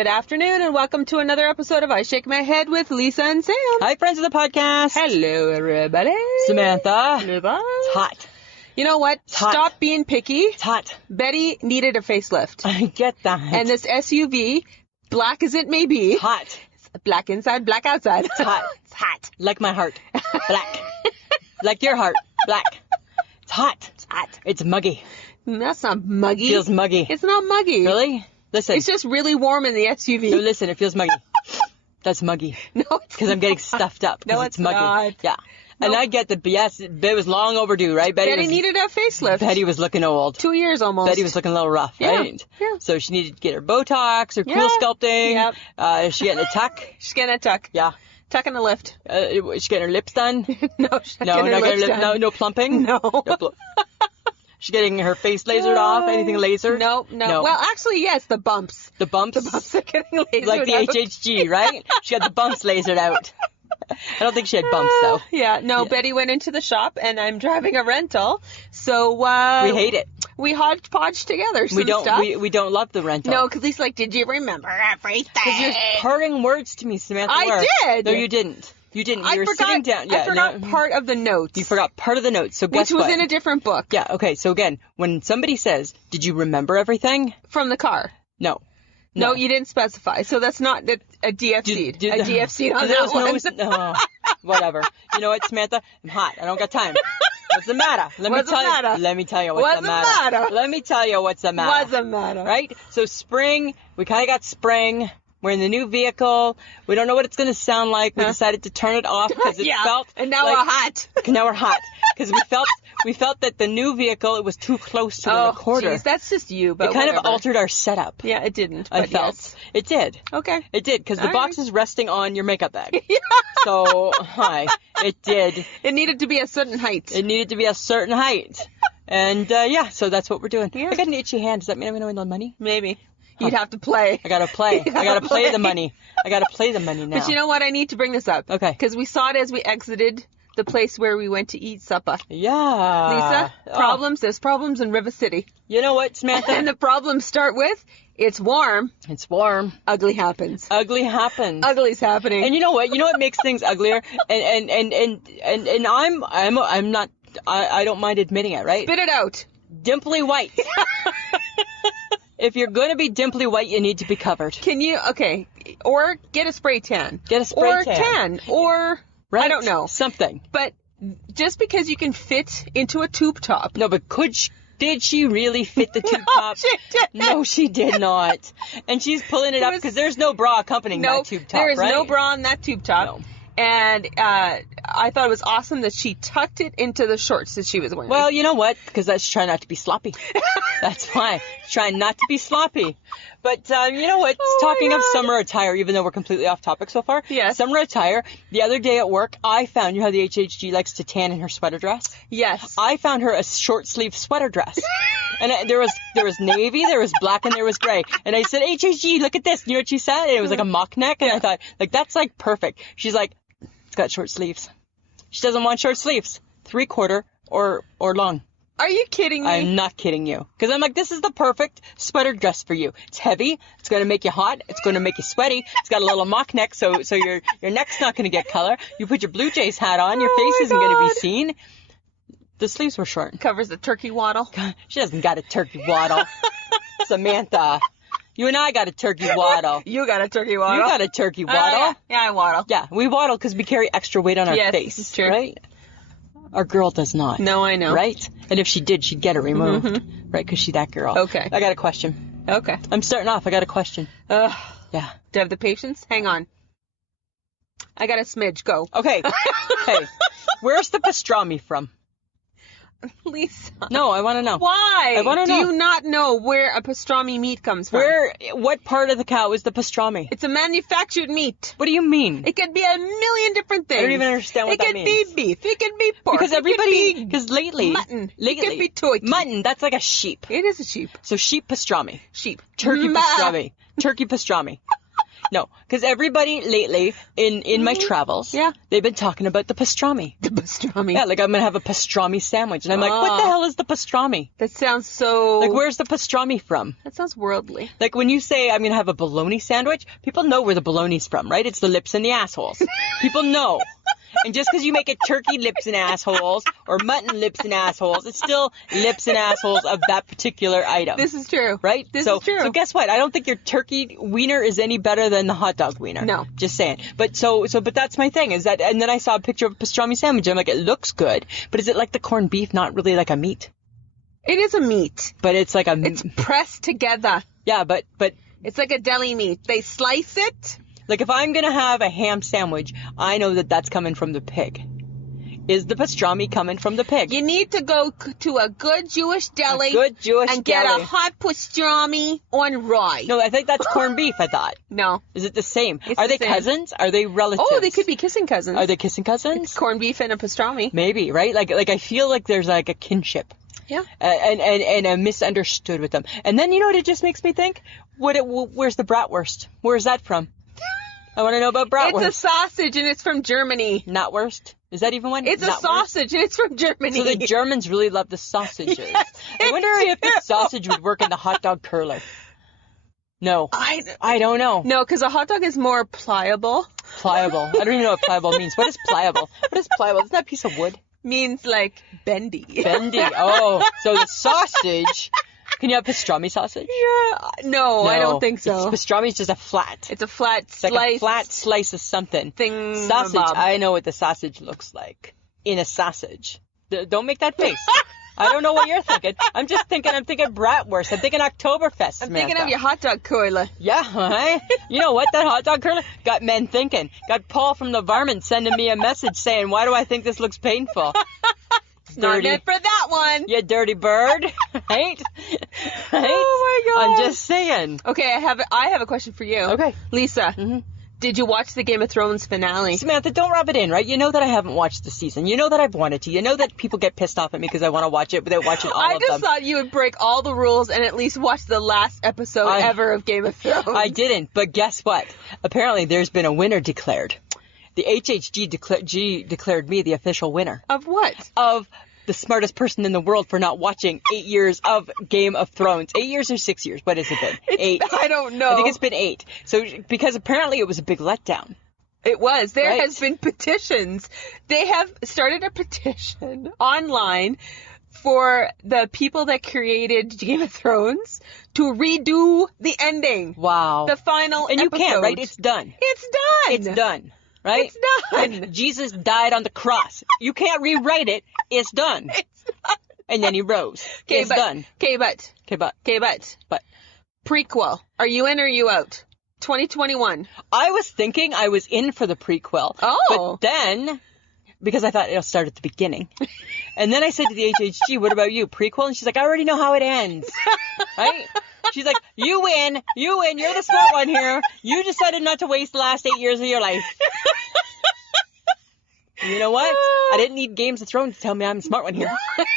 Good afternoon, and welcome to another episode of I Shake My Head with Lisa and Sam. Hi, friends of the podcast. Hello, everybody. Samantha. Hello, bud. It's hot. You know what? It's hot. Stop being picky. It's hot. Betty needed a facelift. I get that. And this SUV, black as it may be, It's hot. it's black inside, black outside. It's hot. It's hot. Like my heart. Black. Like your heart. Black. It's hot. It's hot. It's muggy. That's not muggy. Feels muggy. It's not muggy. Really? Listen. It's just really warm in the SUV. No, listen, it feels muggy. That's muggy. No, it's Because I'm getting stuffed up. 'cause No, it's it's muggy. not. Yeah. And No. I get that, yes, it was long overdue, right? Betty needed a facelift. Betty was looking old. 2 years almost. Betty was looking a little rough, Yeah, right? yeah. So she needed to get her Botox, her cool Yeah. sculpting. Yep. She getting a tuck. She's getting a tuck. Yeah. Tuck in the lift. She getting her lips done. No, she's not No, getting her not lips getting done. no plumping. No. She's getting her face lasered off. Anything lasered? No. Well, actually, yes, the bumps. The bumps. The bumps are getting lasered Like the out. HHG, right? She got the bumps lasered out. I don't think she had bumps though. Yeah, no, Yeah. Betty went into the shop, and I'm driving a rental, so We hate it. we hodgepodge together some We don't. stuff. We don't love the rental. No, because he's like, did you remember everything? Because you're purring words to me, Samantha. I Where? did. No, you didn't. You didn't. I You were forgot, sitting down. I forgot no. part of the notes. You forgot part of the notes. So guess which was what? in a different book. Yeah. Okay. So again, when somebody says, "Did you remember everything?" From the car. No. No, you didn't specify. So that's not a DFC. A DFC on that one. No, whatever. You know what, Samantha? I'm hot. I don't got time. What's the matter? Let me tell you what's the matter. Let me tell you what's the matter. What's the matter? Right? So spring, we kind of got spring. We're in the new vehicle. We don't know what it's going to sound like. We decided to turn it off because it felt and now like, we're hot. Now we're hot because we felt that the new vehicle, it was too close to the recorder. Geez, that's just you, but It kind whatever. of altered our setup. Yeah, it didn't. I But felt. yes. It did. Okay. It did, because the All box right. is resting on your makeup bag. Yeah. So, hi. It did. It needed to be a certain height. It needed to be a certain height. And, so that's what we're doing. Yeah. I got an itchy hand. Does that mean I'm going to win the money? Maybe. You'd have to play. I got to play. You I got gotta to play the play. money. I got to play the money now. But you know what? I need to bring this up. Okay. Because we saw it as we exited the place where we went to eat supper. Yeah. Lisa, Oh. problems. There's problems in River City. You know what, Samantha? And the problems start with, it's warm, It's warm. ugly happens. Ugly happens. Ugly's happening. And you know what? You know what makes things uglier? And I'm not, I don't mind admitting it, right? Spit it out. Dimply white. If you're going to be dimply white, you need to be covered. Can you, okay, or get a spray tan. Get a spray or tan. Or Right? I don't know. Something. But just because you can fit into a tube top. No, but did she really fit the tube No, top? she didn't. No, she did not. And she's pulling it up because there's no bra accompanying that tube top, there is right? no bra on that tube top. No. And I thought it was awesome that she tucked it into the shorts that she was wearing. Well, you know what? Because that's trying not to be sloppy. That's why. Trying not to be sloppy. But you know what? Oh my Talking of God. summer attire, even though we're completely off topic so far. Yes. Summer attire. The other day at work, I found, you know how the HHG likes to tan in her sweater dress? yes. I found her a short sleeve sweater dress. And there was navy, there was black, and there was gray. And I said, HHG, look at this. You know what she said? And it was like a mock neck. And I thought, like, that's like perfect. She's like, it's got short sleeves. She doesn't want short sleeves. 3/4 or long. Are you kidding me? I'm not kidding you. Because I'm like, this is the perfect sweater dress for you. It's heavy. It's going to make you hot. It's going to make you sweaty. It's got a little mock neck, so your neck's not going to get color. You put your Blue Jays hat on, your Oh face my isn't going to God. be seen. The sleeves were short. Covers the turkey waddle. She doesn't got a turkey waddle. Samantha, you and I got a turkey waddle. You got a turkey waddle. You got a turkey waddle. Yeah, I waddle. Yeah, we waddle because we carry extra weight on our Yes, face. this is true. Right? Our girl does not. No, I know. Right? And if she did, she'd get it removed. Right? Because she's that girl. Okay. I got a question. Okay. I'm starting off. I got a question. Ugh. Yeah. Do you have the patience? Hang on. I got a smidge. Go. Okay. Hey, where's the pastrami from? Lisa. No, I want to know. Why? I wanna know. Do you not know where a pastrami meat comes from? What part of the cow is the pastrami? It's a manufactured meat. What do you mean? It could be a million different things. I don't even understand what that means. It could be beef. It could be pork. Because everybody. because lately, Mutton. It could be turkey. Mutton, that's like a sheep. It is a sheep. So sheep pastrami. Sheep. Turkey Ma. pastrami. Turkey pastrami. No, because everybody lately in my travels, Yeah. they've been talking about the pastrami. The pastrami. Yeah, like I'm gonna have a pastrami sandwich, and I'm like, what the hell is the pastrami? That sounds so... Like, where's the pastrami from? That sounds worldly. Like, when you say I'm gonna have a bologna sandwich, people know where the bologna's from, right? It's the lips and the assholes. People know. And just because you make it turkey lips and assholes or mutton lips and assholes, it's still lips and assholes of that particular item. This is true. Right? This is true. So guess what? I don't think your turkey wiener is any better than the hot dog wiener. No. Just saying. But but that's my thing is that, and then I saw a picture of a pastrami sandwich. And I'm like, it looks good, but is it like the corned beef, not really like a meat? It is a meat. But it's like It's pressed together. yeah, but It's like a deli meat. They slice it. like if I'm going to have a ham sandwich, I know that that's coming from the pig. Is the pastrami coming from the pig? You need to go to a good Jewish deli and get deli. a hot pastrami on rye. No, I think that's corned beef, I thought. No. Is it the same? It's Are the they same. cousins? Are they relatives? Oh, they could be kissing cousins. Are they kissing cousins? It's corned beef and a pastrami. Maybe, right? Like I feel like there's like a kinship. Yeah. And a misunderstood with them. And then, you know what it just makes me think? Where's the bratwurst? Where's that from? I want to know about bratwurst. It's a sausage and it's from Germany. Knockwurst? Is that even one? It's a Knockwurst? sausage and it's from Germany. So the Germans really love the sausages. Yes, I wonder they if the do. sausage would work in the hot dog curler. No. I don't know. No, because a hot dog is more pliable. Pliable. I don't even know what pliable means. What is pliable? What is pliable? Isn't that a piece of wood? Means like bendy. Bendy. Oh, so the sausage. Can you have pastrami sausage? Yeah. No, I don't think so. Pastrami is just a flat. It's a flat It's slice. like a flat slice of something. Thing. Sausage. Bob. I know what the sausage looks like in a sausage. Don't make that face. I don't know what you're thinking. I'm thinking bratwurst. I'm thinking Oktoberfest. I'm thinking of your hot dog curler. Yeah, right? You know what? That hot dog curler got men thinking. Got Paul from the varmint sending me a message saying, why do I think this looks painful? Not meant for that one. You dirty bird. Right? Oh my god. I'm just saying. Okay, I have a question for you. Okay. Lisa, did you watch the Game of Thrones finale? Samantha, don't rub it in, right? You know that I haven't watched the season. You know that I've wanted to. You know that people get pissed off at me because I want to watch it without watching all I of just them. thought you would break all the rules and at least watch the last episode ever of Game of Thrones. I didn't, but guess what? Apparently there's been a winner declared. The HHG declared me the official winner. Of what? Of the smartest person in the world for not watching 8 years of Game of Thrones. 8 years or 6 years? What has it been? 8. I don't know. I think it's been 8. So, because apparently it was a big letdown. It was. There Right. has been petitions. They have started a petition online for the people that created Game of Thrones to redo the ending. Wow. The final And you episode. can't, right? It's done. It's done. It's done. Right? It's done. Like, Jesus died on the cross. You can't rewrite it. It's done. It's done. And then he rose. It's done. Okay, but. But Prequel. Are you in or are you out? 2021. I was thinking I was in for the prequel. Oh. But then, because I thought it'll start at the beginning. And then I said to the HHG, what about you? Prequel? And she's like, I already know how it ends. Right? She's like, you win, you're the smart one here. You decided not to waste the last 8 years of your life. You know what? I didn't need Games of Thrones to tell me I'm the smart one here.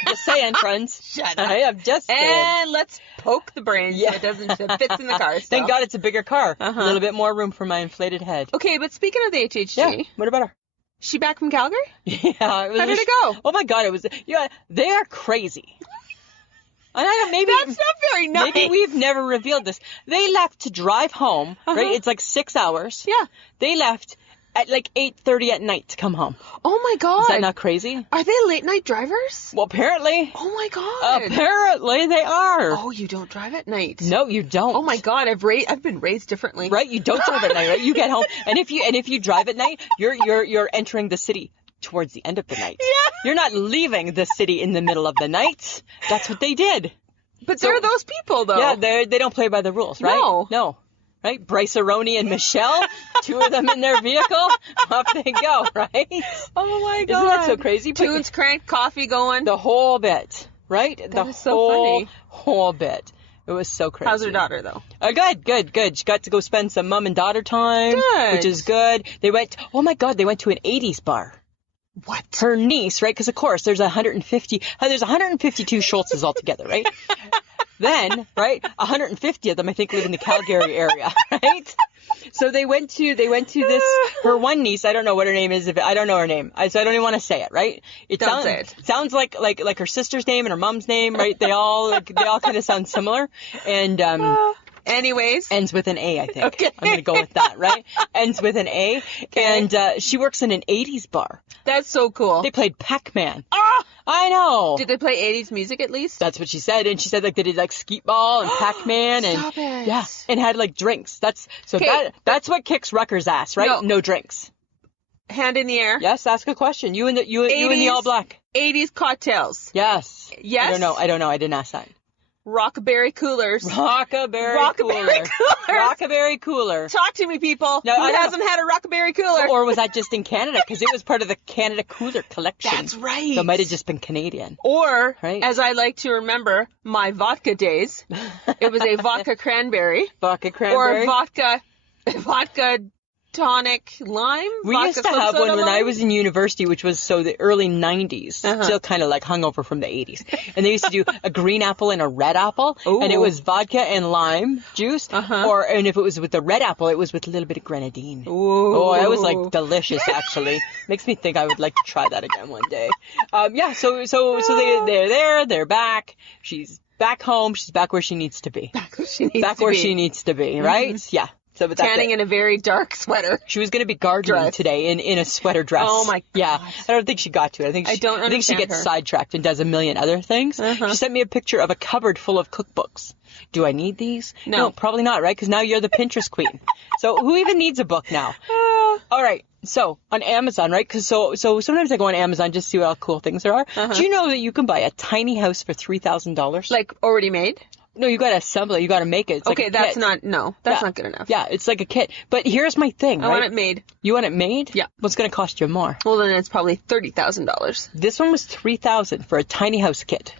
Just saying, friends. Shut up. I'm just saying. And let's poke the brain so it fits in the car. So. Thank God it's a bigger car. A little bit more room for my inflated head. Okay, but speaking of the HHG, Yeah, what about her? she back from Calgary? Yeah. How did it go? Oh my God, they are crazy. And I don't, maybe That's not very nice. Maybe we've never revealed this. They left to drive home, right? It's like 6 hours. Yeah. They left at like 8:30 at night to come home. Oh my God. Is that not crazy? Are they late night drivers? Well, apparently. Oh my God. Apparently they are. Oh, you don't drive at night. No, you don't. Oh my God, I've been raised differently. Right? You don't drive at night, right? You get home, and if you drive at night, you're entering the city towards the end of the night. Yeah. You're not leaving the city in the middle of the night. That's what they did. But there are those people though. Yeah, they don't play by the rules, right? No. Right? Bryce Aroni and Michelle, 2 of them in their vehicle, off they go, right? Oh my God. Isn't that so crazy? Tunes cranked, coffee going. The whole bit, right? That is so funny. Whole bit. It was so crazy. How's her daughter though? Good. She got to go spend some mom and daughter time, Good. which is good. They went to an 80s bar. What? Her niece, right? Because of course there's 152 Schultzes altogether, right? Then, right, 150 of them, I think, live in the Calgary area, right? So they went to this, her one niece, I don't know what her name is, I don't know her name, so I don't even want to say it, right? Don't say it. Sounds like her sister's name and her mom's name, right? They all kind of sound similar. And, anyways. ends with an A, I think. Okay. I'm going to go with that, right? Ends with an A. Okay. And she works in an 80s bar. That's so cool. They played Pac-Man. Ah! I know. Did they play 80s music at least? That's what she said. And she said, like, they did, like, skeet ball and Pac-Man. And Stop it. yeah, and had, like, drinks. That's what kicks Rucker's ass, right? No drinks. Hand in the air. Yes, ask a question. You and the all black. 80s cocktails. Yes. Yes? I don't know. I didn't ask that. Rockaberry coolers. Rockaberry cooler. Talk to me, people. No, Who hasn't had a Rockaberry cooler? Or was that just in Canada? Because it was part of the Canada Cooler collection. That's right. So it might have just been Canadian. Or, right. as I like to remember, my vodka days, it was a vodka cranberry. Vodka cranberry. Or vodka tonic lime. We used to have one when I was in university, which was the early 90s, still kind of like hungover from the 80s. And they used to do a green apple and a red apple, and it was vodka and lime juice. And if it was with the red apple, it was with a little bit of grenadine. Ooh. Oh, that was like delicious, actually. Makes me think I would like to try that again one day. So they're there, they're back. She's back home. She's back where she needs to be. Back where she needs to be, right? Mm-hmm. Yeah. So, but tanning in a very dark sweater. She was going to be gardening today in a sweater dress. Oh my God. Yeah. I don't think she got to it. I think she gets sidetracked and does a million other things. She sent me a picture of a cupboard full of cookbooks. Do I need these? No, probably not, right? Because now you're the Pinterest queen. So who even needs a book now? All right. So on Amazon, right? Because so sometimes I go on Amazon just to see what all cool things there are. Do you know that you can buy a tiny house for $3,000? Like already made? No, you gotta assemble it. You gotta make it. It's okay, that's not good enough. Yeah, it's like a kit. But here's my thing, right? I want it made. You want it made? Yeah. What's gonna cost you more? Well, then it's probably $30,000. This one was $3,000 for a tiny house kit.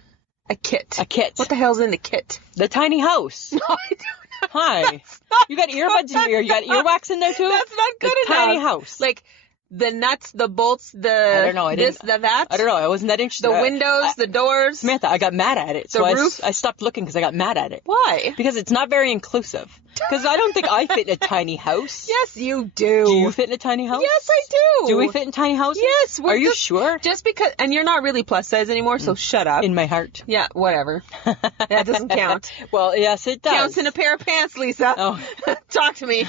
A kit. What the hell's in the kit? The tiny house. No, I don't know. Hi. You got earbuds in your ear. You got earwax in there too? That's not good enough. Tiny house. Like the nuts, the bolts, I don't know. that. I don't know. I wasn't that interested. The windows, the doors. Samantha, I got mad at it. The roof. I stopped looking because I got mad at it. Why? Because it's not very inclusive. Because I don't think I fit in a tiny house. Yes, you do. Do you fit in a tiny house? Yes, I do. Do we fit in tiny houses? Yes. Are you sure? Just because, and you're not really plus size anymore, so shut up. In my heart. Yeah, whatever. That doesn't count. Well, yes, it does. Counts in a pair of pants, Lisa. Oh. Talk to me.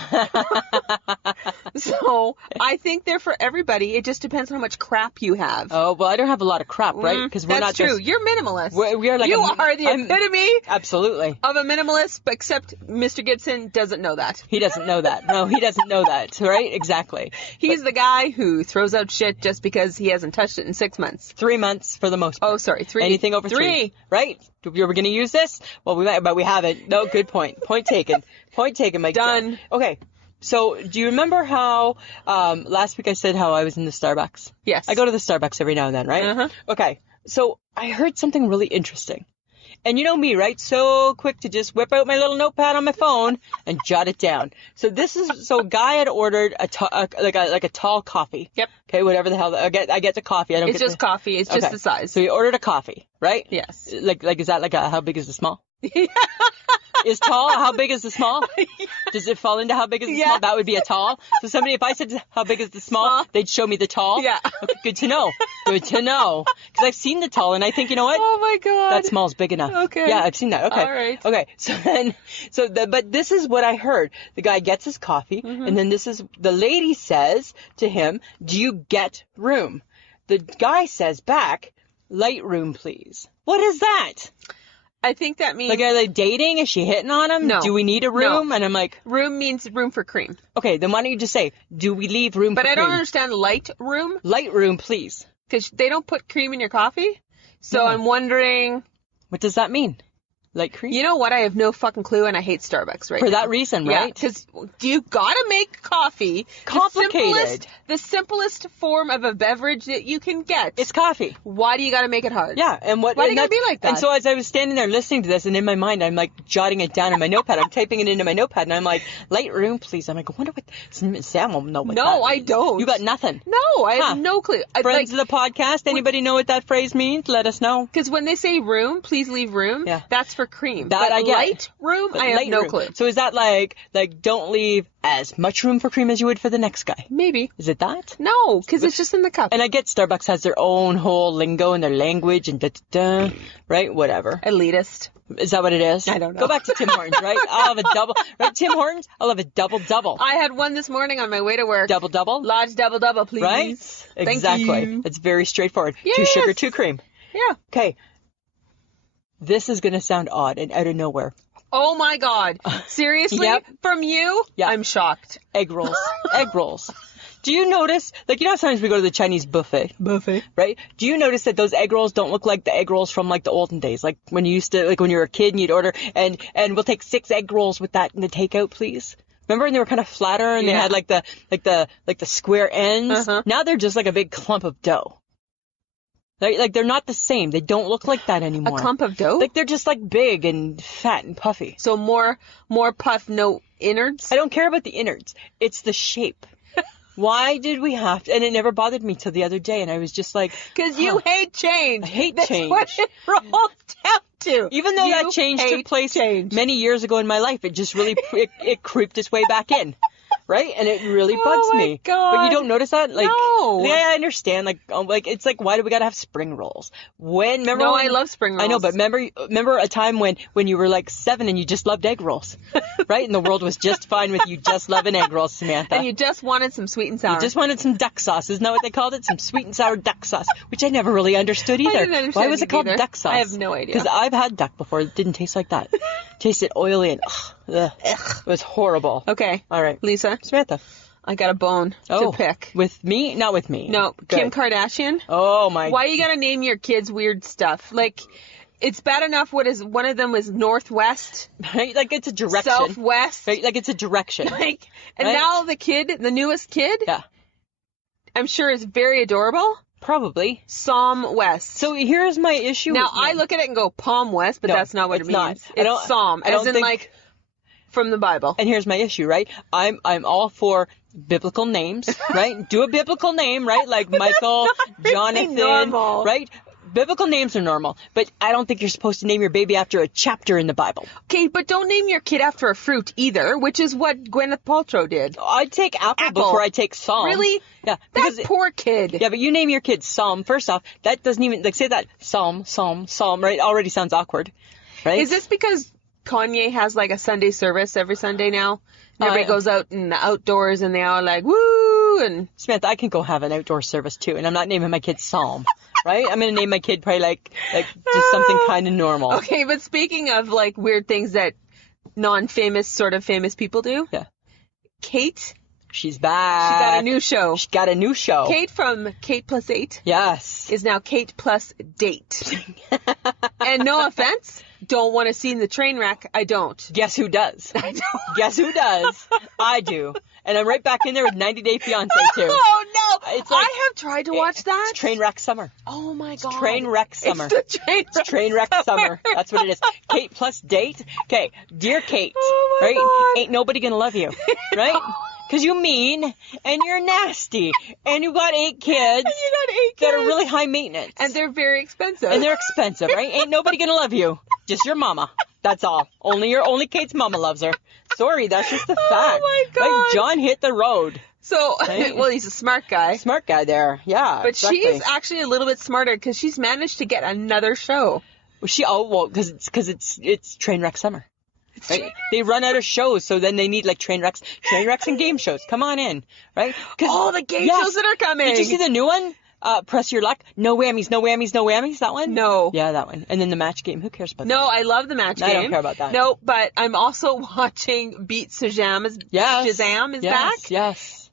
So, I think they're for everybody. It just depends on how much crap you have. Oh, well, I don't have a lot of crap, right? Because we're That's not true. You're minimalist. We are like you are the epitome absolutely of a minimalist, except Mr. Gibson doesn't know that. He doesn't know that. No, he doesn't know that, right? Exactly. He's the guy who throws out shit just because he hasn't touched it in 6 months. 3 months for the most part. Oh, sorry. 3. Anything over 3. Right? We're going to use this? Well, we might, but we haven't. No, good point. Point taken. Point taken, Mike. Done. Okay. So, do you remember how last week I said how I was in the Starbucks? Yes. I go to the Starbucks every now and then, right? Okay. So, I heard something really interesting. And you know me, right? So quick to just whip out my little notepad on my phone and jot it down. So a guy had ordered a tall coffee. Yep. Okay, whatever the hell. I get the coffee. It's just coffee. It's just the size. So he ordered a coffee, right? Yes. Like is that how big is the small? Is tall? How big is the small? Does it fall into how big is the small? That would be a tall. So if I said how big is the small, they'd show me the tall. Yeah. Okay, good to know. Good to know. Because I've seen the tall and I think, you know what? Oh my God. That small's big enough. Okay. Yeah, I've seen that. Okay. All right. Okay. But this is what I heard. The guy gets his coffee and then the lady says to him, "Do you get room?" The guy says back, "Light room, please." What is that? I think that means... Like, are they dating? Is she hitting on him? No. Do we need a room? No. And I'm like... Room means room for cream. Okay, then why don't you just say, do we leave room for cream? But I don't understand light room. Light room, please. Because they don't put cream in your coffee. So I'm wondering... What does that mean? Light cream? You know what? I have no fucking clue, and I hate Starbucks right now. For that reason, right? Yeah, because you gotta make coffee complicated. The simplest form of a beverage that you can get. It's coffee. Why do you gotta make it hard? Yeah, and why do you gotta be like that? And so as I was standing there listening to this, and in my mind, I'm like jotting it down in my notepad. I'm typing it into my notepad, and I'm like, light room, please. I'm like, I wonder what Sam will know what that means. I don't. You got nothing. No, I have no clue. Friends of the podcast, anybody know what that phrase means? Let us know. Because when they say room, please leave room. Yeah. That's for for cream. That but I get. light room, But I have light no room. clue. So is that like don't leave as much room for cream as you would for the next guy? Maybe. Is it that? No, because it's just in the cup. And I get Starbucks has their own whole lingo and their language and da-da-da, right? Whatever. Elitist. Is that what it is? I don't know. Go back to Tim Hortons, right? I'll have a double. Right, Tim Hortons? I'll have a double. I had one this morning on my way to work. Double? Large double, please. Right? Thank Exactly. you. It's very straightforward. Yes. 2 sugar, 2 cream. Yeah. Okay. This is going to sound odd and out of nowhere. Oh my God. Seriously? Yep. From you? Yep. I'm shocked. Egg rolls. Egg rolls. Do you notice, like, you know, sometimes we go to the Chinese buffet, right? Do you notice that those egg rolls don't look like the egg rolls from, like, the olden days? Like, when you used to, like, when you were a kid and you'd order, and we'll take 6 egg rolls with that in the takeout, please? Remember when they were kind of flatter and they had, like, the square ends? Uh-huh. Now they're just, like, a big clump of dough. Like, they're not the same. They don't look like that A anymore. clump of dough? Like, they're just, like, big and fat and puffy. So more puff, no innards? I don't care about the innards. It's the shape. Why did we have to? And it never bothered me till the other day, and I was just like, Because you hate change. I hate That's change. what it rolls down to. Even though You that change took hate place change. many years ago in my life, it just really it creeped its way back in, right? And it really bugs my me. God. But you don't notice that? Like, No. Yeah, I understand. Like it's like, why do we gotta have spring rolls? Remember? No, when- I love spring rolls. I know, but remember a time when you were like 7 and you just loved egg rolls, right? And the world was just fine with you just loving egg rolls, Samantha. And you just wanted some sweet and sour. You just wanted some duck sauce. Isn't that what they called it? Some sweet and sour duck sauce, which I never really understood either. didn't understand Why was it called either. duck sauce? I have no idea. Because I've had duck before. It didn't taste like that. It tasted oily and ugh. It was horrible. Okay. All right. Lisa, Samantha. I got a bone Oh, to pick. with me? Not with me. No, Good. Kim Kardashian. Oh my. Why you gotta name your kids weird stuff? Like, it's bad enough one of them was Northwest, Right? Like it's a direction. Southwest. Right? Like it's a direction. Like, and Right? now the newest kid, Yeah. I'm sure is very adorable. Probably. Psalm West. So here's my issue. now with I look at it and go Palm West, but No, that's not what it it's means. not. I don't- It's Psalm, I don't as in think- like from the Bible. And here's my issue, right? I'm all for biblical names, right? Do a biblical name, right? Like Michael, Jonathan, normal. right? Biblical names are normal, but I don't think you're supposed to name your baby after a chapter in the Bible. Okay, but don't name your kid after a fruit either, which is what Gwyneth Paltrow did. I'd take apple, Apple. before I take Psalm. Really? Yeah. That Because poor kid. yeah, but you name your kid Psalm. First off, that doesn't even, like, say that Psalm, right? Already sounds awkward, right? Is this because Kanye has like a Sunday service every Sunday now? And everybody goes out in the outdoors and they all like, woo, and... Samantha, I can go have an outdoor service too, and I'm not naming my kid Psalm, right? I'm gonna name my kid probably like just something kind of normal. Okay, but speaking of like weird things that non-famous, sort of famous people do. Yeah. Kate, She's she back. got a new show. She got a new show. Kate from Kate Plus 8 Yes. is now Kate Plus Date. And no offense, don't want to see in the train wreck. I don't. Guess who does? I don't. Guess who does? I do. And I'm right back in there with 90 Day Fiancé too. Oh no! It's like- I have tried to watch that. It's train wreck summer. Oh my god! Train wreck summer. It's the train wreck. Train wreck summer. That's what it is. Kate plus date. Okay, dear Kate, Oh my right? God. Ain't nobody gonna love you, right? Because you mean and you're nasty and you got 8 kids You got 8 that are kids. really high maintenance And they're very expensive. and they're expensive, right? Ain't nobody gonna love you. Just your mama. That's all. Only Kate's mama loves her. Sorry, that's just the fact. Oh my God. Right? John hit the road. So, Right? well, he's a smart guy. Smart guy there. Yeah. But exactly. she's actually a little bit smarter because she's managed to get another show. Because it's train wreck summer. Right? They run out of shows, so then they need like train wrecks and game shows. Come on in, right? All the game yes. shows that are coming. Did you see the new one? Press your luck. No whammies, no whammies, no whammies. That one? No. Yeah, that one. And then the match game. Who cares about that? No, I love the match game. I don't care about that. No, but I'm also watching Beat Shazam is Yes. Shazam is Yes, back. yes.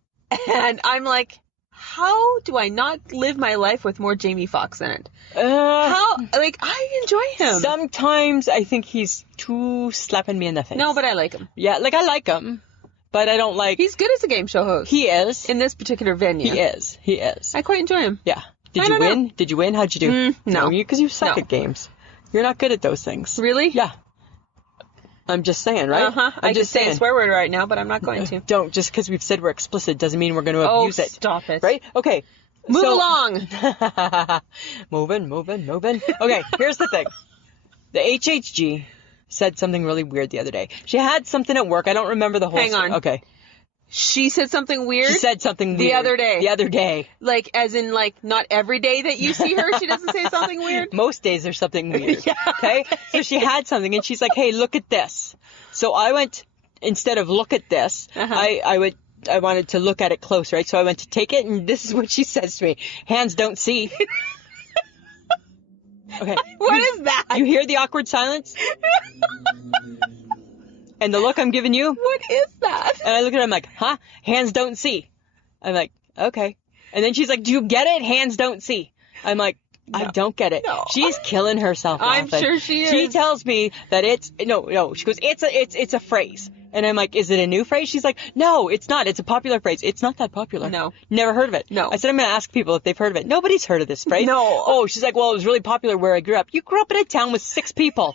And I'm like, how do I not live my life with more Jamie Foxx in it? How, like, I enjoy him. Sometimes I think he's too slapping me in the face. No, but I like him. Yeah, like I like him, but I don't like... He's good as a game show host. He is. In this particular venue. He is. I quite enjoy him. Yeah. Did I you don't know. win? Did you win? How'd you do? No. Because you suck No. at games. You're not good at those things. Really? Yeah. I'm just saying, right? Uh-huh. I I'm just say a swear word right now, but I'm not going to. Don't. Just because we've said we're explicit doesn't mean we're going to Oh, abuse it. stop it. Right? Okay. Move So- along. moving. Okay, here's the thing. The HHG said something really weird the other day. She had something at work. I don't remember the whole Hang on. Okay. She said something weird? She said something the weird. other day. The other day. Like, as in, like, not every day that you see her, she doesn't say something weird? Most days there's something weird. Yeah. Okay? So she had something, and she's like, hey, look at this. So I went, instead of look at this, I wanted to look at it close, right? So I went to take it, and this is what she says to me. Hands don't see. Okay. What is that? You hear the awkward silence? And the look I'm giving you? What is that? And I look at her, I'm like, huh? Hands don't see. I'm like, okay. And then she's like, do you get it? Hands don't see. I'm like, I don't get it. No. She's killing herself. I'm laughing. sure she is. She tells me that no. She goes, it's a phrase. And I'm like, is it a new phrase? She's like, no, it's not. It's a popular phrase. It's not that popular. No. Never heard of it. No. I said, I'm going to ask people if they've heard of it. Nobody's heard of this phrase. No. Oh, she's like, well, it was really popular where I grew up. You grew up in a town with 6 people.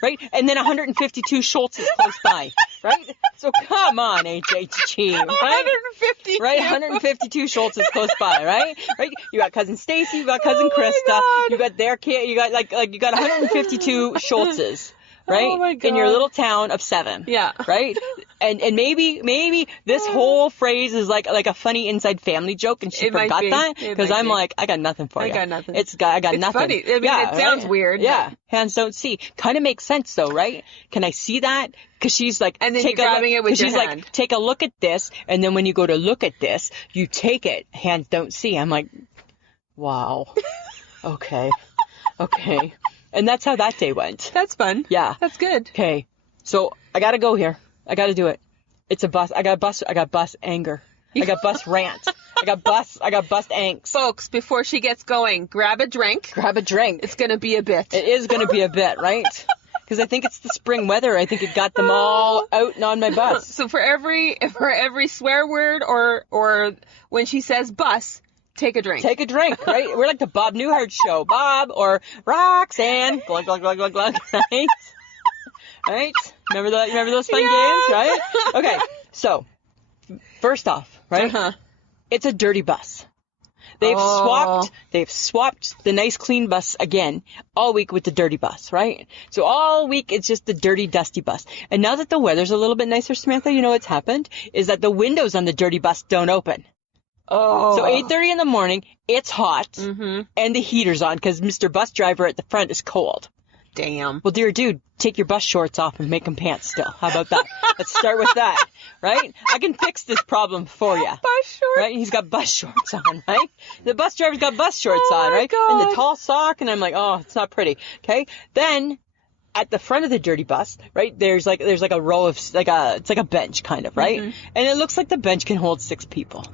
Right? And then 152 Schultzes close by. Right? So come on, HHG. Right? 152. Right? 152 Schultzes close by, right? Right? You got cousin Stacy, you got cousin Oh my Krista, God. you got their kid, you got you got 152 Schultzes. Right? Oh my God. In your little town of 7. Yeah. Right? And maybe this whole phrase is like a funny inside family joke, and she It might forgot be. that It because might I'm be. like, I got nothing for you. I got nothing. I got It's nothing. funny. I mean, Yeah, it sounds right? weird. Yeah. Hands don't see. Kind of makes sense though, right? Can I see that? Because she's like, And then take you're grabbing it with 'cause your she's hand. like, take a look at this, and then when you go to look at this, you take it. Hands don't see. I'm like, wow. Okay. And that's how that day went. That's fun. Yeah. That's good. Okay. So I gotta go here. I gotta do it. It's a bus. I got bus anger. I got bus rant. I got bus angst. Folks, before she gets going, grab a drink. Grab a drink. It's going to be a bit. It is going to be a bit, right? Because I think it's the spring weather. I think it got them all out and on my bus. So for every swear word or when she says bus, take a drink. Take a drink, right? We're like the Bob Newhart show. Bob or Roxanne. Glug, glug, glug, glug, glug, right? Right? Remember those fun games, right? Okay, so first off, right? It's a dirty bus. They've swapped the nice clean bus again all week with the dirty bus, right? So all week it's just the dirty, dusty bus. And now that the weather's a little bit nicer, Samantha, you know what's happened? Is that the windows on the dirty bus don't open. Oh. So 8:30 in the morning, it's hot, and the heater's on because Mr. Bus Driver at the front is cold. Damn. Well, dear dude, take your bus shorts off and make them pants still. How about that? Let's start with that, right? I can fix this problem for you. Bus shorts? Right? He's got bus shorts on, right? The bus driver's got bus shorts on, my right? God. And the tall sock, and I'm like, oh, it's not pretty. Okay? Then, at the front of the dirty bus, right, there's like a row of, it's like a bench kind of, right? And it looks like the bench can hold 6 people,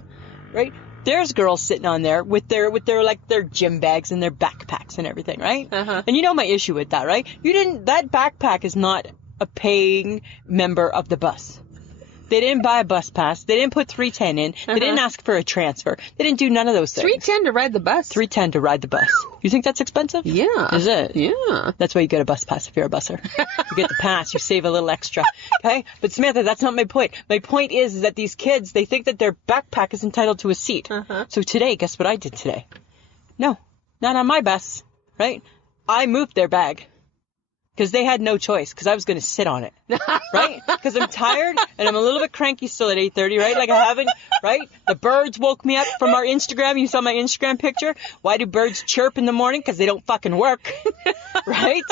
right? There's girls sitting on there with their gym bags and their backpacks and everything, right? And you know my issue with that, right? That backpack is not a paying member of the bus. They didn't buy a bus pass. They didn't put $3.10 in. They didn't ask for a transfer. They didn't do none of those things. $3.10 to ride the bus. $3.10 to ride the bus. You think that's expensive? Yeah. Is it? Yeah. That's why you get a bus pass if you're a busser. You get the pass. You save a little extra. Okay? But Samantha, that's not my point. My point is that these kids, they think that their backpack is entitled to a seat. So today, guess what I did today? No. Not on my bus. Right? I moved their bag. Because they had no choice, because I was going to sit on it, right? Because I'm tired, and I'm a little bit cranky still at 8:30, right? Like I haven't, right? The birds woke me up from our Instagram. You saw my Instagram picture. Why do birds chirp in the morning? Because they don't fucking work, right?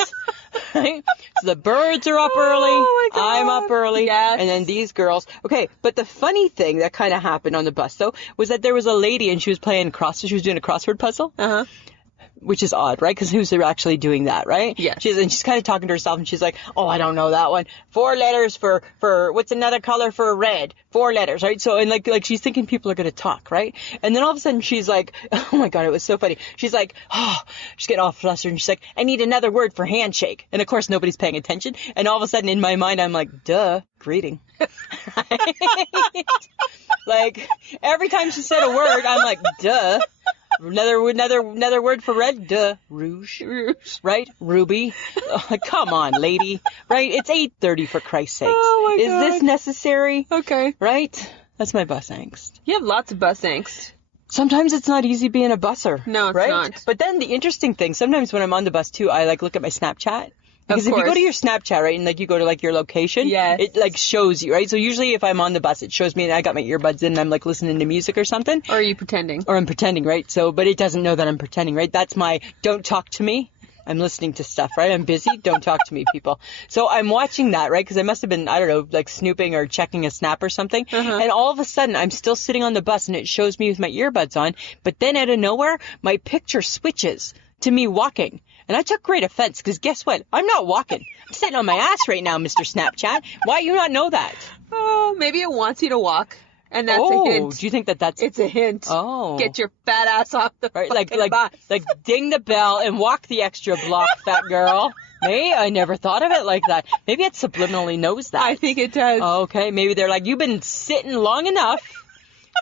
Right? So the birds are up early, my God. I'm up early, Yes. and then these girls. Okay, but the funny thing that kind of happened on the bus, though, was that there was a lady, and she was playing she was doing a crossword puzzle. Which is odd, right? Because who's actually doing that, right? Yeah. She's kind of talking to herself, and she's like, "Oh, I don't know that one. 4 letters for what's another color for red? 4 letters, right?" So and like she's thinking people are gonna talk, right? And then all of a sudden she's like, "Oh my God, it was so funny." She's like, "Oh," she's getting all flustered, and she's like, "I need another word for handshake." And of course nobody's paying attention. And all of a sudden in my mind I'm like, "Duh, greeting." Like every time she said a word, I'm like, "Duh." Another word for red? Duh. Rouge. Right? Ruby. Oh, come on, lady. Right? It's 8:30 for Christ's sakes. Oh my Is God. this necessary? Okay. Right? That's my bus angst. You have lots of bus angst. Sometimes it's not easy being a busser. No, it's right? not. But then the interesting thing, sometimes when I'm on the bus too, I look at my Snapchat. Because if you go to your Snapchat, right, and like you go to like your location, Yes. it like shows you, right? So usually if I'm on the bus, it shows me and I got my earbuds in and I'm like listening to music or something. Or are you pretending? Or I'm pretending, right? So, but it doesn't know that I'm pretending, right? That's my don't talk to me. I'm listening to stuff, right? I'm busy. Don't talk to me, people. So I'm watching that, right? Because I must have been, I don't know, like snooping or checking a snap or something. And all of a sudden, I'm still sitting on the bus and it shows me with my earbuds on. But then out of nowhere, my picture switches to me walking. And I took great offense because guess what? I'm not walking. I'm sitting on my ass right now, Mr. Snapchat. Why do you not know that? Oh, maybe it wants you to walk. And that's a Oh, hint. do you think that that's... It's a hint. Oh. Get your fat ass off the Right, fucking bus. like ding the bell and walk the extra block, fat girl. Me? I never thought of it like that. Maybe it subliminally knows that. I think it does. Okay, maybe they're like, you've been sitting long enough.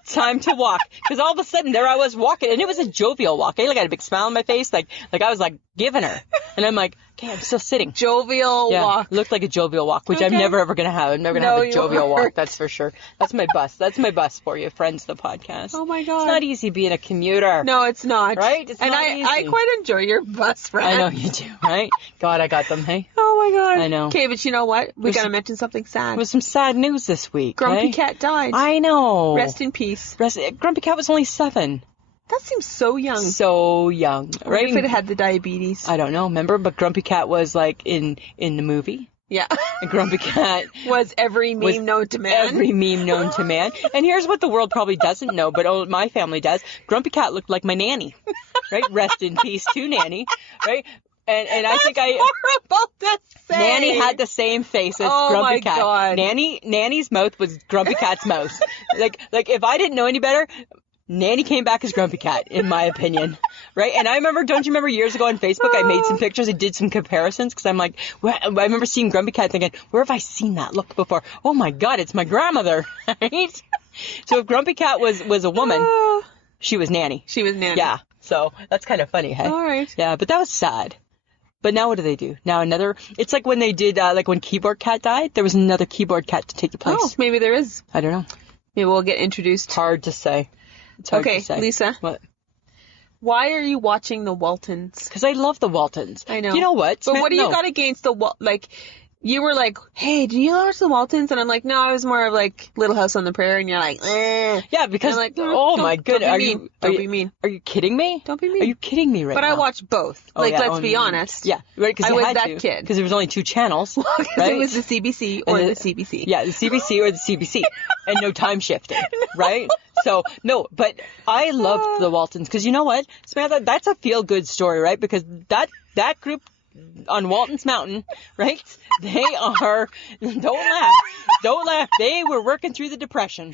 Time to walk. Because all of a sudden, there I was walking, and it was a jovial walk. Like, I had a big smile on my face, like I was like giving her. And I'm like, okay, I'm still sitting. Jovial walk. Looked like a jovial walk, which Okay. I'm never ever gonna have. I'm never gonna No, have a you jovial walk. aren't. That's for sure. That's my bus. That's my bus for you, friends. The podcast. Oh my God. It's not easy being a commuter. No, it's not. Right? It's and not I easy. quite enjoy your bus ride. I know you do, right? God, I got them. Hey, Oh my God. I know. Okay, but you know what? We There's gotta some- mention something sad. there was some sad news this week. Grumpy hey? Cat died. I know. Rest in peace. Grumpy Cat was only 7. That seems so young. So young, I wonder right? if it had the diabetes. I don't know, remember? But Grumpy Cat was like in the movie. Yeah. And Grumpy Cat Was every meme was known to man. every meme known to man. And here's what the world probably doesn't know, but my family does. Grumpy Cat looked like my nanny, right? Rest in peace to Nanny, right? And I think horrible to say. Nanny had the same face as Oh Grumpy my Cat. God. Nanny's mouth was Grumpy Cat's mouth. Like if I didn't know any better, Nanny came back as Grumpy Cat, in my opinion, right? And I remember, don't you remember years ago on Facebook, I made some pictures, I did some comparisons, because I'm like, I remember seeing Grumpy Cat thinking, where have I seen that look before? Oh my God, it's my grandmother, right? So if Grumpy Cat was a woman, she was Nanny. She was Nanny. Yeah, so that's kind of funny, hey? All right. Yeah, but that was sad. But now what do they do? Now it's like when they did, like when Keyboard Cat died, there was another Keyboard Cat to take the place. Oh, maybe there is. I don't know. Maybe we'll get introduced. It's hard to say. It's hard Okay, to say. Lisa. What? Why are you watching the Waltons? Because I love the Waltons. I know. You know what? But what do you No. got against the like? You were like, "Hey, did you watch the Waltons?" And I'm like, "No, I was more of like Little House on the Prairie." And you're like, "Eh." Yeah, because I'm like, oh my goodness, Don't be mean. Don't be mean. Are you kidding me? Don't be mean. Are you kidding me right But now? I watched both. Oh, like, yeah, let's be honest. Yeah, right. Because I you was had that to, kid. Because there was only 2 channels, Because right? it was the CBC or And the CBC. Yeah, the CBC or the CBC, and no time shifting, right? So no, but I loved the Waltons because you know what, Samantha, that's a feel good story, right? Because that group on Walton's Mountain, right? They are don't laugh. They were working through the Depression,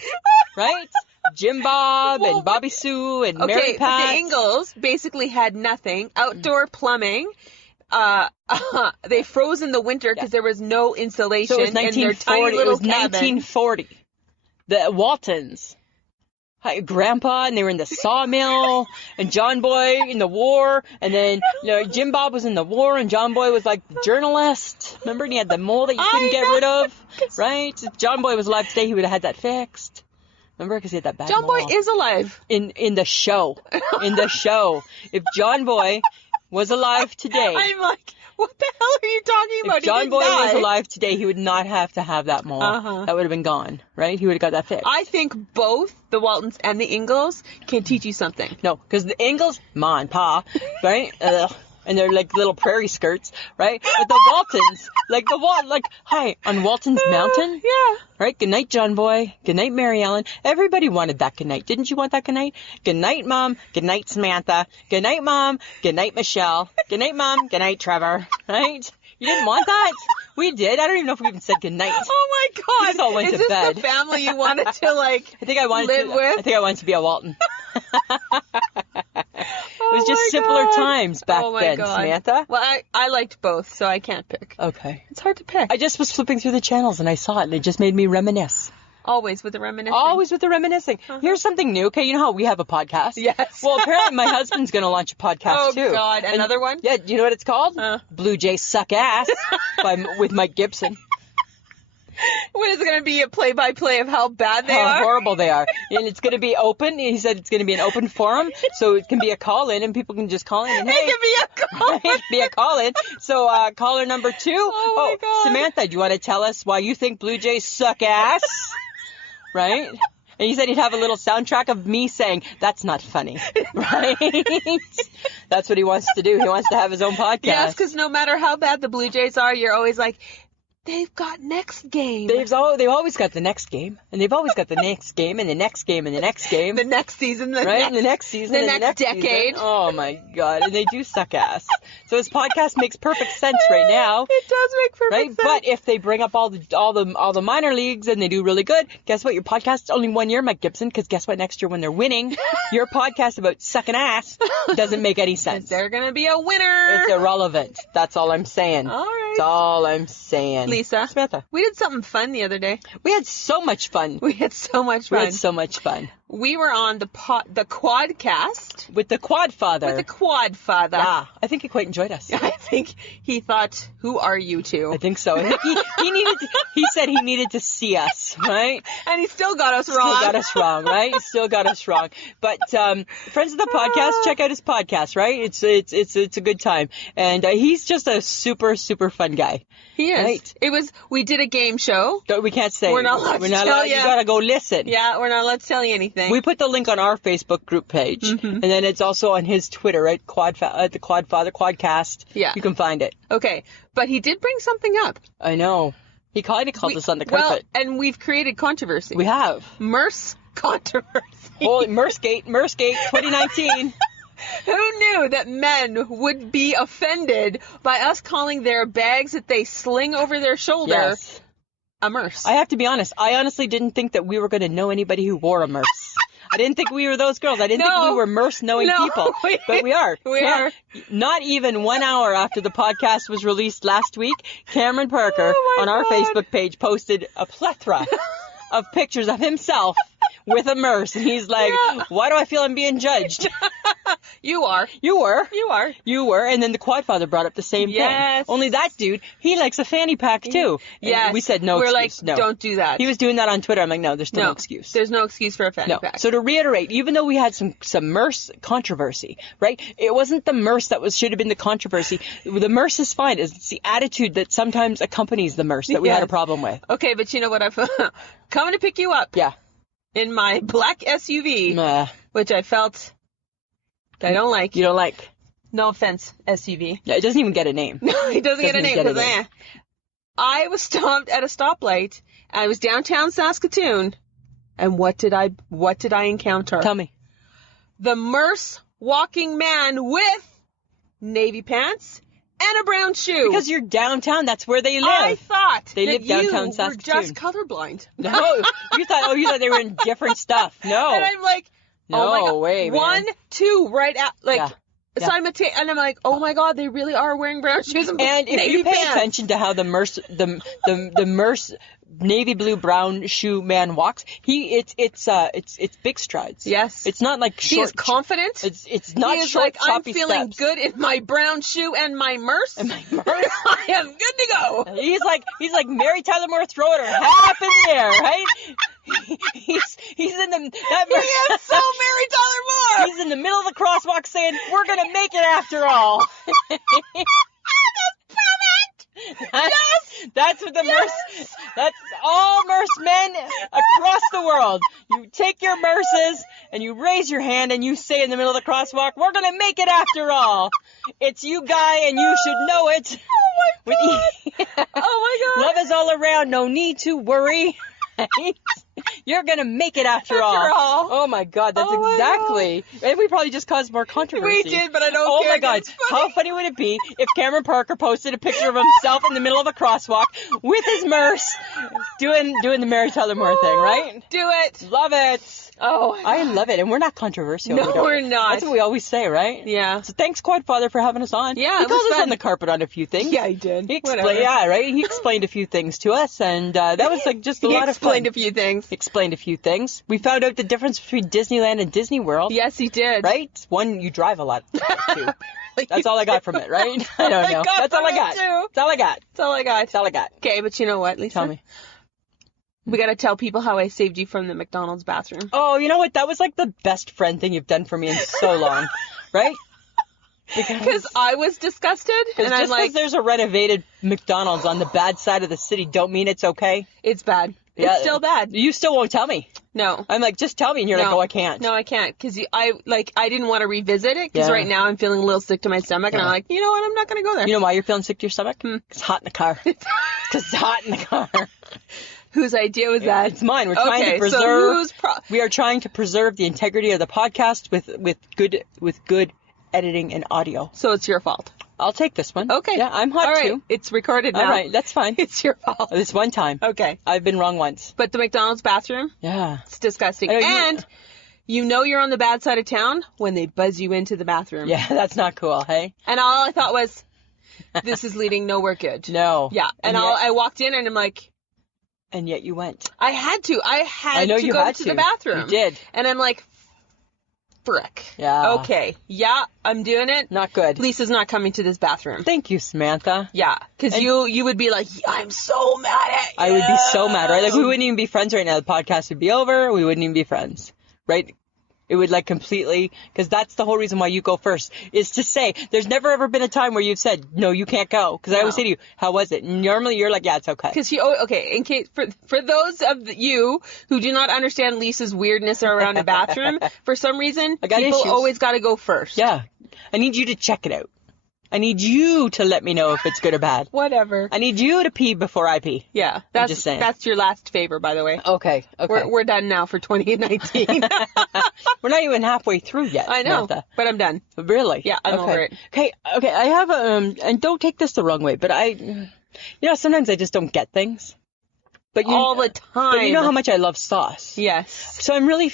right? Jim Bob and Bobby Sue and Mary Okay, but Pat. the Ingalls basically had nothing. Outdoor plumbing. They froze in the winter because there was no insulation So it was in their 1940. tiny It little was cabin. 1940. The Waltons. Hi, Grandpa, and they were in the sawmill, and John Boy in the war, and then Jim Bob was in the war, and John Boy was like the journalist. Remember, and he had the mole that you couldn't get rid of, right? If John Boy was alive today, he would have had that fixed. Remember, because he had that bad John Boy mole. is alive. in the show. In the show, if John Boy was alive today. I'm like, what the hell are you talking about? If John He Boy didn't was die. alive today, he would not have to have that mole. That would have been gone, right? He would have got that fixed. I think both the Waltons and the Ingalls can teach you something. No, because the Ingalls, Ma and Pa, right? And they're like little prairie skirts, right? But the Waltons, hi, on Walton's Mountain, Yeah. right? Good night, John Boy. Good night, Mary Ellen. Everybody wanted that good night. Didn't you want that good night? Good night, Mom. Good night, Samantha. Good night, Mom. Good night, Michelle. Good night, Mom. Good night, Trevor. Right? You didn't want that? We did. I don't even know if we even said good night. Oh my God! We just all went Is to this bed. the family you wanted to like? I think I wanted live to. with? I think I wanted to be a Walton. It was just my simpler God. times back Oh my then, God. Samantha. Well, I liked both, so I can't pick. Okay. It's hard to pick. I just was flipping through the channels and I saw it and it just made me reminisce. Always with the reminiscing. Always with the reminiscing. Here's something new. Okay, you know how we have a podcast? Yes. Well, apparently my husband's going to launch a podcast Oh too. God, And- another one? Yeah, do you know what it's called? Blue Jays Suck Ass with Mike Gibson. What is it going to be, a play-by-play of how bad they How are? horrible they are. And it's going to be open. He said it's going to be an open forum, so it can be a call-in, and people can just call in and, hey, It could be a call. it can be a call-in. So caller number 2. Oh, my God. Samantha, do you want to tell us why you think Blue Jays suck ass? Right? And he said he'd have a little soundtrack of me saying, that's not funny. Right? That's what he wants to do. He wants to have his own podcast. Yes, because no matter how bad the Blue Jays are, you're always like, they've got next game. They've always got the next game, and they've always got the next game, and the next game, and the next game. The next season, And the next season, the and next the next decade. Season. Oh my God! And they do suck ass. So his podcast makes perfect sense right now, It does make perfect right? sense. But if they bring up all the minor leagues and they do really good, guess what? Your podcast is only 1 year, Mike Gibson. Because guess what? Next year when they're winning, your podcast about sucking ass doesn't make any sense. They're going to be a winner. It's irrelevant. That's all I'm saying. All right. That's all I'm saying. Lisa. Samantha. We did something fun the other day. We had so much fun. We had so much We fun. had so much fun. We were on the Quadcast With the Quadfather. with the Quadfather. Yeah, I think he quite enjoyed us. I think he thought, who are you two? I think so. I think he said he needed to see us, right? And he still got us Still wrong. got us wrong, right? Still got us wrong. But friends of the podcast, check out his podcast, right? It's a good time, and he's just a super fun guy. He is. Right. We did a game show. We can't say. We're not allowed to tell allowed. ya. You gotta go listen. Yeah, we're not allowed to tell you anything. We put the link on our Facebook group page, and then it's also on his Twitter, right? The Quadfather Quadcast. Yeah. You can find it. Okay, but he did bring something up. I know. He kind of called us on the carpet. Well, and we've created controversy. We have. Merce controversy. Holy Mercegate 2019. Who knew that men would be offended by us calling their bags that they sling over their shoulder Yes. a merce? I have to be honest. I honestly didn't think that we were going to know anybody who wore a merce. I didn't think we were those girls. I didn't think we were merce-knowing people. But we are. We are. Not even 1 hour after the podcast was released last week, Cameron Parker on our Facebook page posted a plethora of pictures of himself with a merce. And he's like, why do I feel I'm being judged? You are. You were. You are. You were. And then the Quadfather brought up the same Yes. thing. Only that dude, he likes a fanny pack too. And Yes. we said no We're excuse. like, no. don't do that. He was doing that on Twitter. I'm like, no, there's still no excuse. There's no excuse for a fanny No. pack. So to reiterate, even though we had some merce controversy, right? It wasn't the merce that should have been the controversy. The merce is fine. It's the attitude that sometimes accompanies the merce that we had a problem with. Okay, but you know what? Coming to pick you up Yeah. in my black SUV, which I felt I don't like. You don't like? No offense, SUV. Yeah, it doesn't even get a name. No, he doesn't get a name because I was stopped at a stoplight. I was downtown Saskatoon, and what did I encounter? Tell me. The merce walking man with navy pants and a brown shoe. Because you're downtown, that's where they live. I thought They that live downtown you Saskatoon. were just colorblind. No, you thought they were in different stuff. No. And I'm like, No oh my God. way, man. 1, 2, right at Yeah. simultaneous, and I'm like, oh my God, they really are wearing brown shoes and And if navy you pay pants. attention to how the merce navy blue brown shoe man walks, it's big strides. Yes. It's not like He short. is confident. It's not he is short, like, I'm choppy feeling steps. good in my brown shoe and my merce. And my merce. I am good to go. He's like Mary Tyler Moore throwing her hat up in the air, right? He's in the that He is so Mary Tyler Moore. He's in the middle of the crosswalk saying, "We're gonna make it after all." That's what the merce. That's all merce men across the world. You take your merces and you raise your hand and you say in the middle of the crosswalk, "We're gonna make it after all." It's you, guy, and you should know it. Oh my God. Oh my God. Love is all around. No need to worry. You're gonna make it after all. Oh my God, that's exactly. And we probably just caused more controversy. We did, but I don't Oh care. my God, how funny would it be if Cameron Parker posted a picture of himself in the middle of a crosswalk with his merce, doing the Mary Tyler Moore thing, right? Do it. Love it. Oh, I love it, and we're not controversial. No, we're not. That's what we always say, right? Yeah. So thanks, Quadfather, for having us on. Yeah, he it called was us fun. on the carpet on a few things. Yeah, he did. He Whatever. explained, yeah, right. He explained a few things to us, and that was like just a lot of fun. Explained a few things. Explained a few things. We found out the difference between Disneyland and Disney World. Yes, he did. Right? One, you drive a lot. Too. Like, That's all I got from it, right? I don't know. That's all I got. That's all I got. That's all I got. That's all I got. Okay, but you know what, Lisa? Tell me. We gotta tell people how I saved you from the McDonald's bathroom. Oh, you know what? That was like the best friend thing you've done for me in so long, right? Because I was disgusted, and I'm just like, because there's a renovated McDonald's on the bad side of the city don't mean it's okay. it's bad. Yeah. It's still bad. You still won't tell me. No. I'm like, just tell me, and you're like, oh, I can't. No, I can't, because I didn't want to revisit it, because Yeah. right now I'm feeling a little sick to my stomach, and I'm like, you know what, I'm not going to go there. You know why you're feeling sick to your stomach? It's hot in the car. It's because it's hot in the car. Whose idea was that? It's mine. We're trying to Okay, preserve. so whose We are trying to preserve the integrity of the podcast with good editing and audio. So it's your fault. I'll take this one. Okay. Yeah, I'm hot All right. too. It's recorded now. All right, that's fine. It's your fault. This one time. Okay. I've been wrong once. But the McDonald's bathroom, Yeah. it's disgusting. I know, And you know you're on the bad side of town when they buzz you into the bathroom. Yeah, that's not cool, hey? And all I thought was, this is leading nowhere good. No. Yeah. And yet, I walked in and I'm like, and yet you went. I had to. I know to you go had to the bathroom. You did. And I'm like, frick. Yeah. Okay. Yeah, I'm doing it. Not good. Lisa's not coming to this bathroom. Thank you, Samantha. Yeah. Because you would be like, I'm so mad at you. I would be so mad, right? Like, we wouldn't even be friends right now. The podcast would be over. We wouldn't even be friends, right? It would like completely, because that's the whole reason why you go first, is to say, there's never ever been a time where you've said, no, you can't go. Because I always say to you, how was it? Normally you're like, yeah, it's okay. Because okay, in case, for those of you who do not understand Lisa's weirdness around a bathroom, for some reason, got people issues. always got to go first. Yeah. I need you to check it out. I need you to let me know if it's good or bad. Whatever. I need you to pee before I pee. Yeah. just saying. That's your last favor, by the way. Okay. We're done now for 2019. We're not even halfway through yet. I know, Samantha. but I'm done. Really? Yeah, I'm over it. Okay, I have and don't take this the wrong way, but sometimes I just don't get things. But All the time. But you know how much I love sauce. Yes. So I'm really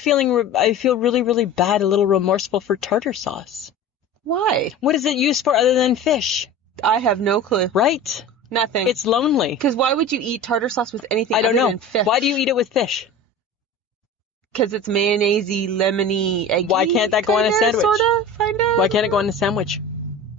I feel really, really bad, a little remorseful for tartar sauce. Why? What is it used for other than fish? I have no clue. Right? Nothing. It's lonely. Because why would you eat tartar sauce with anything I don't other know. than fish? Why do you eat it with fish? Because it's mayonnaise-y, lemony, eggy. Why can't that go on a sandwich? Sorta, kinda. Why can't it go on a sandwich?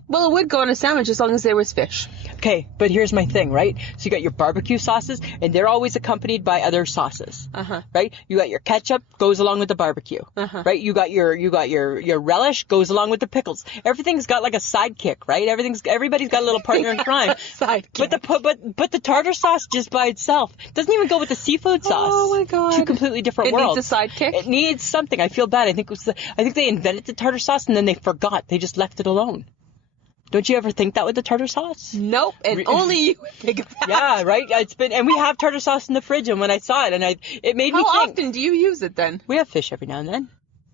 Well, it would go on a sandwich as long as there was fish. Okay, but here's my thing, right? So you got your barbecue sauces, and they're always accompanied by other sauces, right? You got your ketchup, goes along with the barbecue, right? You got your relish, goes along with the pickles. Everything's got like a sidekick, right? Everybody's got a little partner in crime. Sidekick. But the tartar sauce just by itself doesn't even go with the seafood sauce. Oh my god! Two completely different It worlds. needs a sidekick. It needs something. I feel bad. I think they invented the tartar sauce and then they forgot. They just left it alone. Don't you ever think that with the tartar sauce? Nope, and only you would think of that. Yeah, right. And we have tartar sauce in the fridge, and when I saw it, it made me think. How often do you use it then? We have fish every now and then,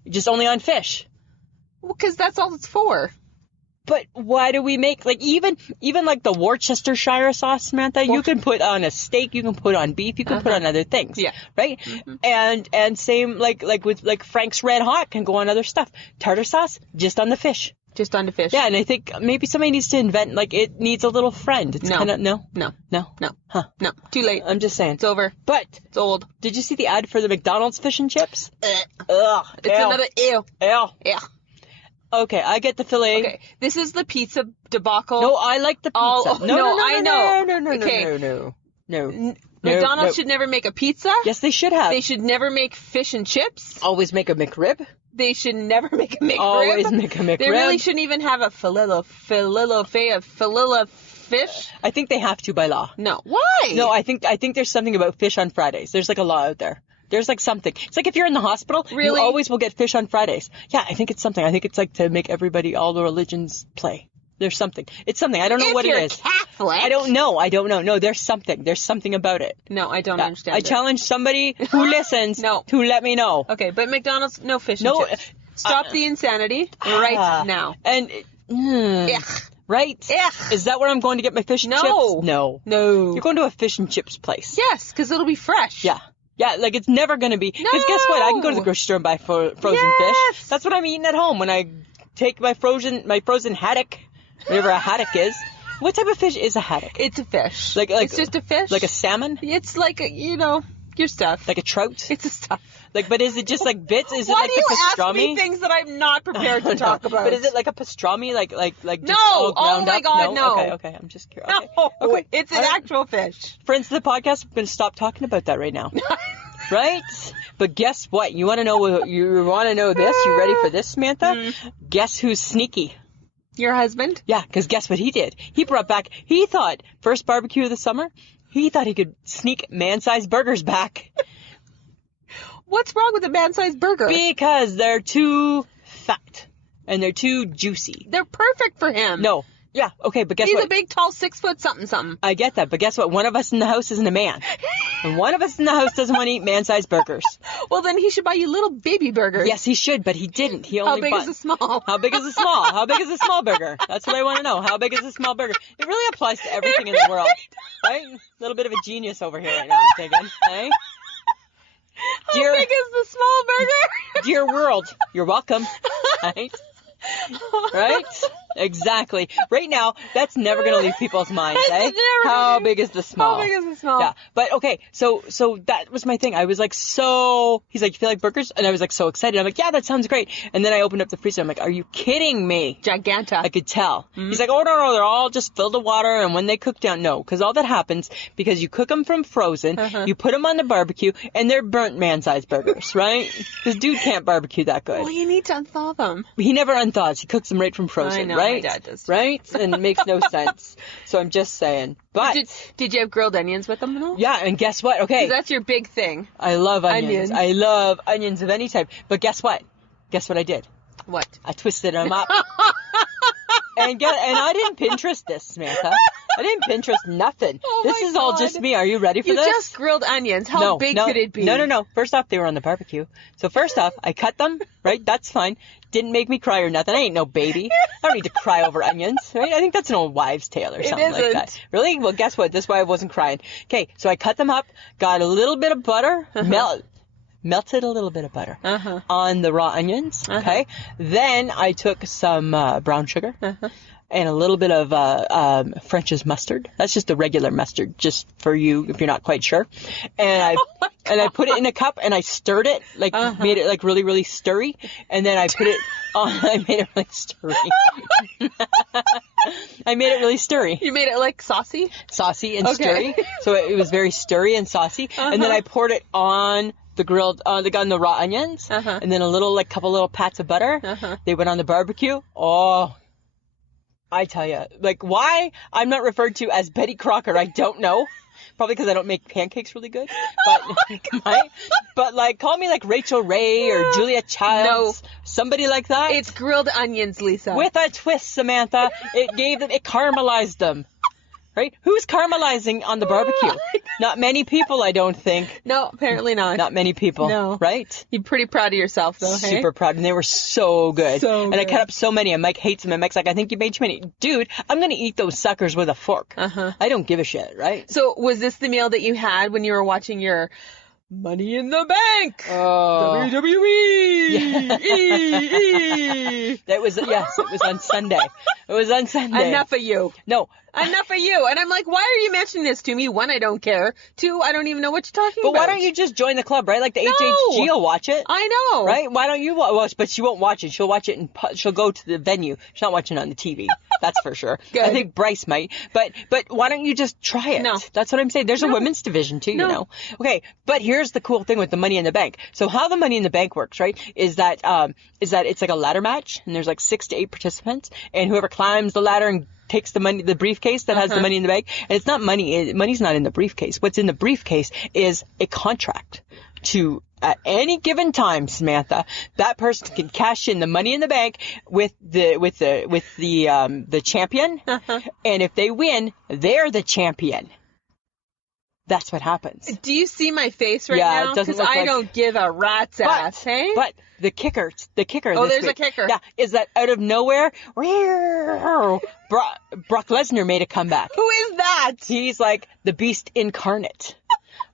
just only on fish. Well, because that's all it's for. But why do we make even like the Worcestershire sauce, Samantha? You can put on a steak, you can put on beef, you can put on other things. Yeah. Right. And same like with Frank's Red Hot can go on other stuff. Tartar sauce just on the fish. Just on the fish. Yeah, and I think maybe somebody needs to invent, it needs a little friend. It's kind of, no? No. Huh. No. Too late. I'm just saying. It's over. But, It's old. did you see the ad for the McDonald's fish and chips? Ugh. It's Ew. another ew. Ew. Yeah. Okay, I get the filet. Okay. This is the pizza debacle. No, I like the pizza. Oh, no, I know. No. McDonald's should never make a pizza. Yes, they should have. They should never make fish and chips. Always make a McRib. They should never make a McRib. Always make a McRib. They really shouldn't even have a filet fish. I think they have to by law. No. Why? No, I think there's something about fish on Fridays. There's like a law out there. There's like something. It's like if you're in the hospital, Really? you always will get fish on Fridays. Yeah, I think it's something. I think it's like to make everybody, all the religions play. There's something. It's something. I don't know what it is. If you're Catholic. I don't know. No, there's something. There's something about it. No, I don't understand. I challenge somebody who listens to let me know. Okay, but McDonald's, no fish and chips. Stop the insanity right now. And, Ugh. right? Ugh. Is that where I'm going to get my fish and chips? No. No. You're going to a fish and chips place. Yes, because it'll be fresh. Yeah. Yeah, like it's never going to be. Because guess what? I can go to the grocery store and buy frozen fish. That's what I'm eating at home when I take my frozen haddock, whatever a haddock is. What type of fish is a haddock? It's a fish. Like it's just a fish. Like a salmon? It's like a, your stuff. Like a trout? It's a stuff. Like, but is it just like bits? Is it Why like do the you pastrami? ask me things that I'm not prepared to talk about? But is it like a pastrami? Like just No! all Oh ground my up? God, no. Okay. I'm just curious. Okay. No, Okay. it's an All right. actual fish. Friends of the podcast, I'm going to stop talking about that right now. Right? But guess what? You want to know? You want to know this? You ready for this, Samantha? Guess who's sneaky? Your husband? Yeah, because guess what he did? He brought back. He thought first barbecue of the summer. He thought he could sneak man-sized burgers back. What's wrong with a man-sized burger? Because they're too fat and they're too juicy. They're perfect for him. No. Yeah, okay, but guess He's what? a big, tall, 6 foot something. I get that, but guess what? One of us in the house isn't a man. And one of us in the house doesn't want to eat man-sized burgers. Well, then he should buy you little baby burgers. Yes, he should, but he didn't. He only How big bought... is a small? How big is a small? How big is a small burger? That's what I want to know. How big is a small burger? It really applies to everything in the world. Right? A little bit of a genius over here right now, I'm thinking. Hey? How big is the small burger? Dear world, you're welcome. Right? Right? Exactly. Right now, that's never going to leave people's minds, eh? How big is the small? How big is the small? Yeah. But okay, so that was my thing. I was like, he's like, you feel like burgers? And I was like so excited. I'm like, yeah, that sounds great. And then I opened up the freezer. I'm like, are you kidding me? Giganta. I could tell. He's like, oh, no, they're all just filled with water. And when they cook down, no, because all that happens, because you cook them from frozen, you put them on the barbecue, and they're burnt man-sized burgers, right? This dude can't barbecue that good. Well, you need to unthaw them. He never unthaws. He cooks them right from frozen, I know, right? my dad does. Right? And it makes no sense. So I'm just saying. But Did you have grilled onions with them at all? yeah, and guess what? Okay. 'Cause that's your big thing. I love onions. Onions. I love onions of any type. But guess what? Guess what I did? What? I twisted them up. And I didn't Pinterest this, Samantha. I didn't Pinterest nothing. Oh this my is all God. just me. Are you ready for You this? just grilled onions. How big could it be? No. First off, they were on the barbecue. So first off, I cut them, right? That's fine. Didn't make me cry or nothing. I ain't no baby. I don't need to cry over onions, right? I think that's an old wives' tale or something like that. Really? Well, guess what? This is why I wasn't crying. Okay, so I cut them up, got a little bit of butter, melted a little bit of butter on the raw onions, okay? Then I took some brown sugar. And a little bit of French's mustard. That's just a regular mustard, just for you if you're not quite sure. And I put it in a cup and I stirred it, like made it like really, really stirry. And then I put it on. I made it really stirry. I made it really stirry. You made it like saucy? Saucy and stirry. So it was very stirry and saucy. And then I poured it on the grilled, on the raw onions. And then a couple little pats of butter. They went on the barbecue. Oh. I tell you, like, why I'm not referred to as Betty Crocker, I don't know. Probably because I don't make pancakes really good. But like, call me like Rachel Ray or Julia Childs. No. Somebody like that. It's grilled onions, Lisa. With a twist, Samantha. It caramelized them. Right? Who's caramelizing on the barbecue? Not many people, I don't think. No, apparently not. Not many people. No. Right? You're pretty proud of yourself, though, hey? Super proud. And they were so good. So and I cut up so many. And Mike hates them. And Mike's like, I think you made too many. Dude, I'm going to eat those suckers with a fork. I don't give a shit, right? So was this the meal that you had when you were watching your Money in the Bank? WWE! That was, yes, it was on Sunday. It was on Sunday. Enough of you. No. Enough of you. And I'm like, why are you mentioning this to me? One, I don't care. Two, I don't even know what you're talking about. But why don't you just join the club, right? Like the HHG will watch it. I know. Right? Why don't you watch? But she won't watch it. She'll watch it and she'll go to the venue. She's not watching it on the TV. That's for sure. Good. I think Bryce might. But why don't you just try it? No. That's what I'm saying. There's a women's division too, you know. Okay. But here's the cool thing with the Money in the Bank. So how the Money in the Bank works, right? Is that it's like a ladder match and there's like 6 to 8 participants and whoever climbs the ladder and takes the money, the briefcase that has the money in the bank. And it's not money. Money's not in the briefcase. What's in the briefcase is a contract to, at any given time, Samantha, that person can cash in the Money in the Bank with the champion. And if they win, they're the champion. That's what happens. Do you see my face right now? now? It doesn't Because look I like... don't give a rat's ass, hey? But the kicker. Oh, this there's week, a kicker. Yeah, is that out of nowhere, Brock Lesnar made a comeback. Who is that? He's like the beast incarnate.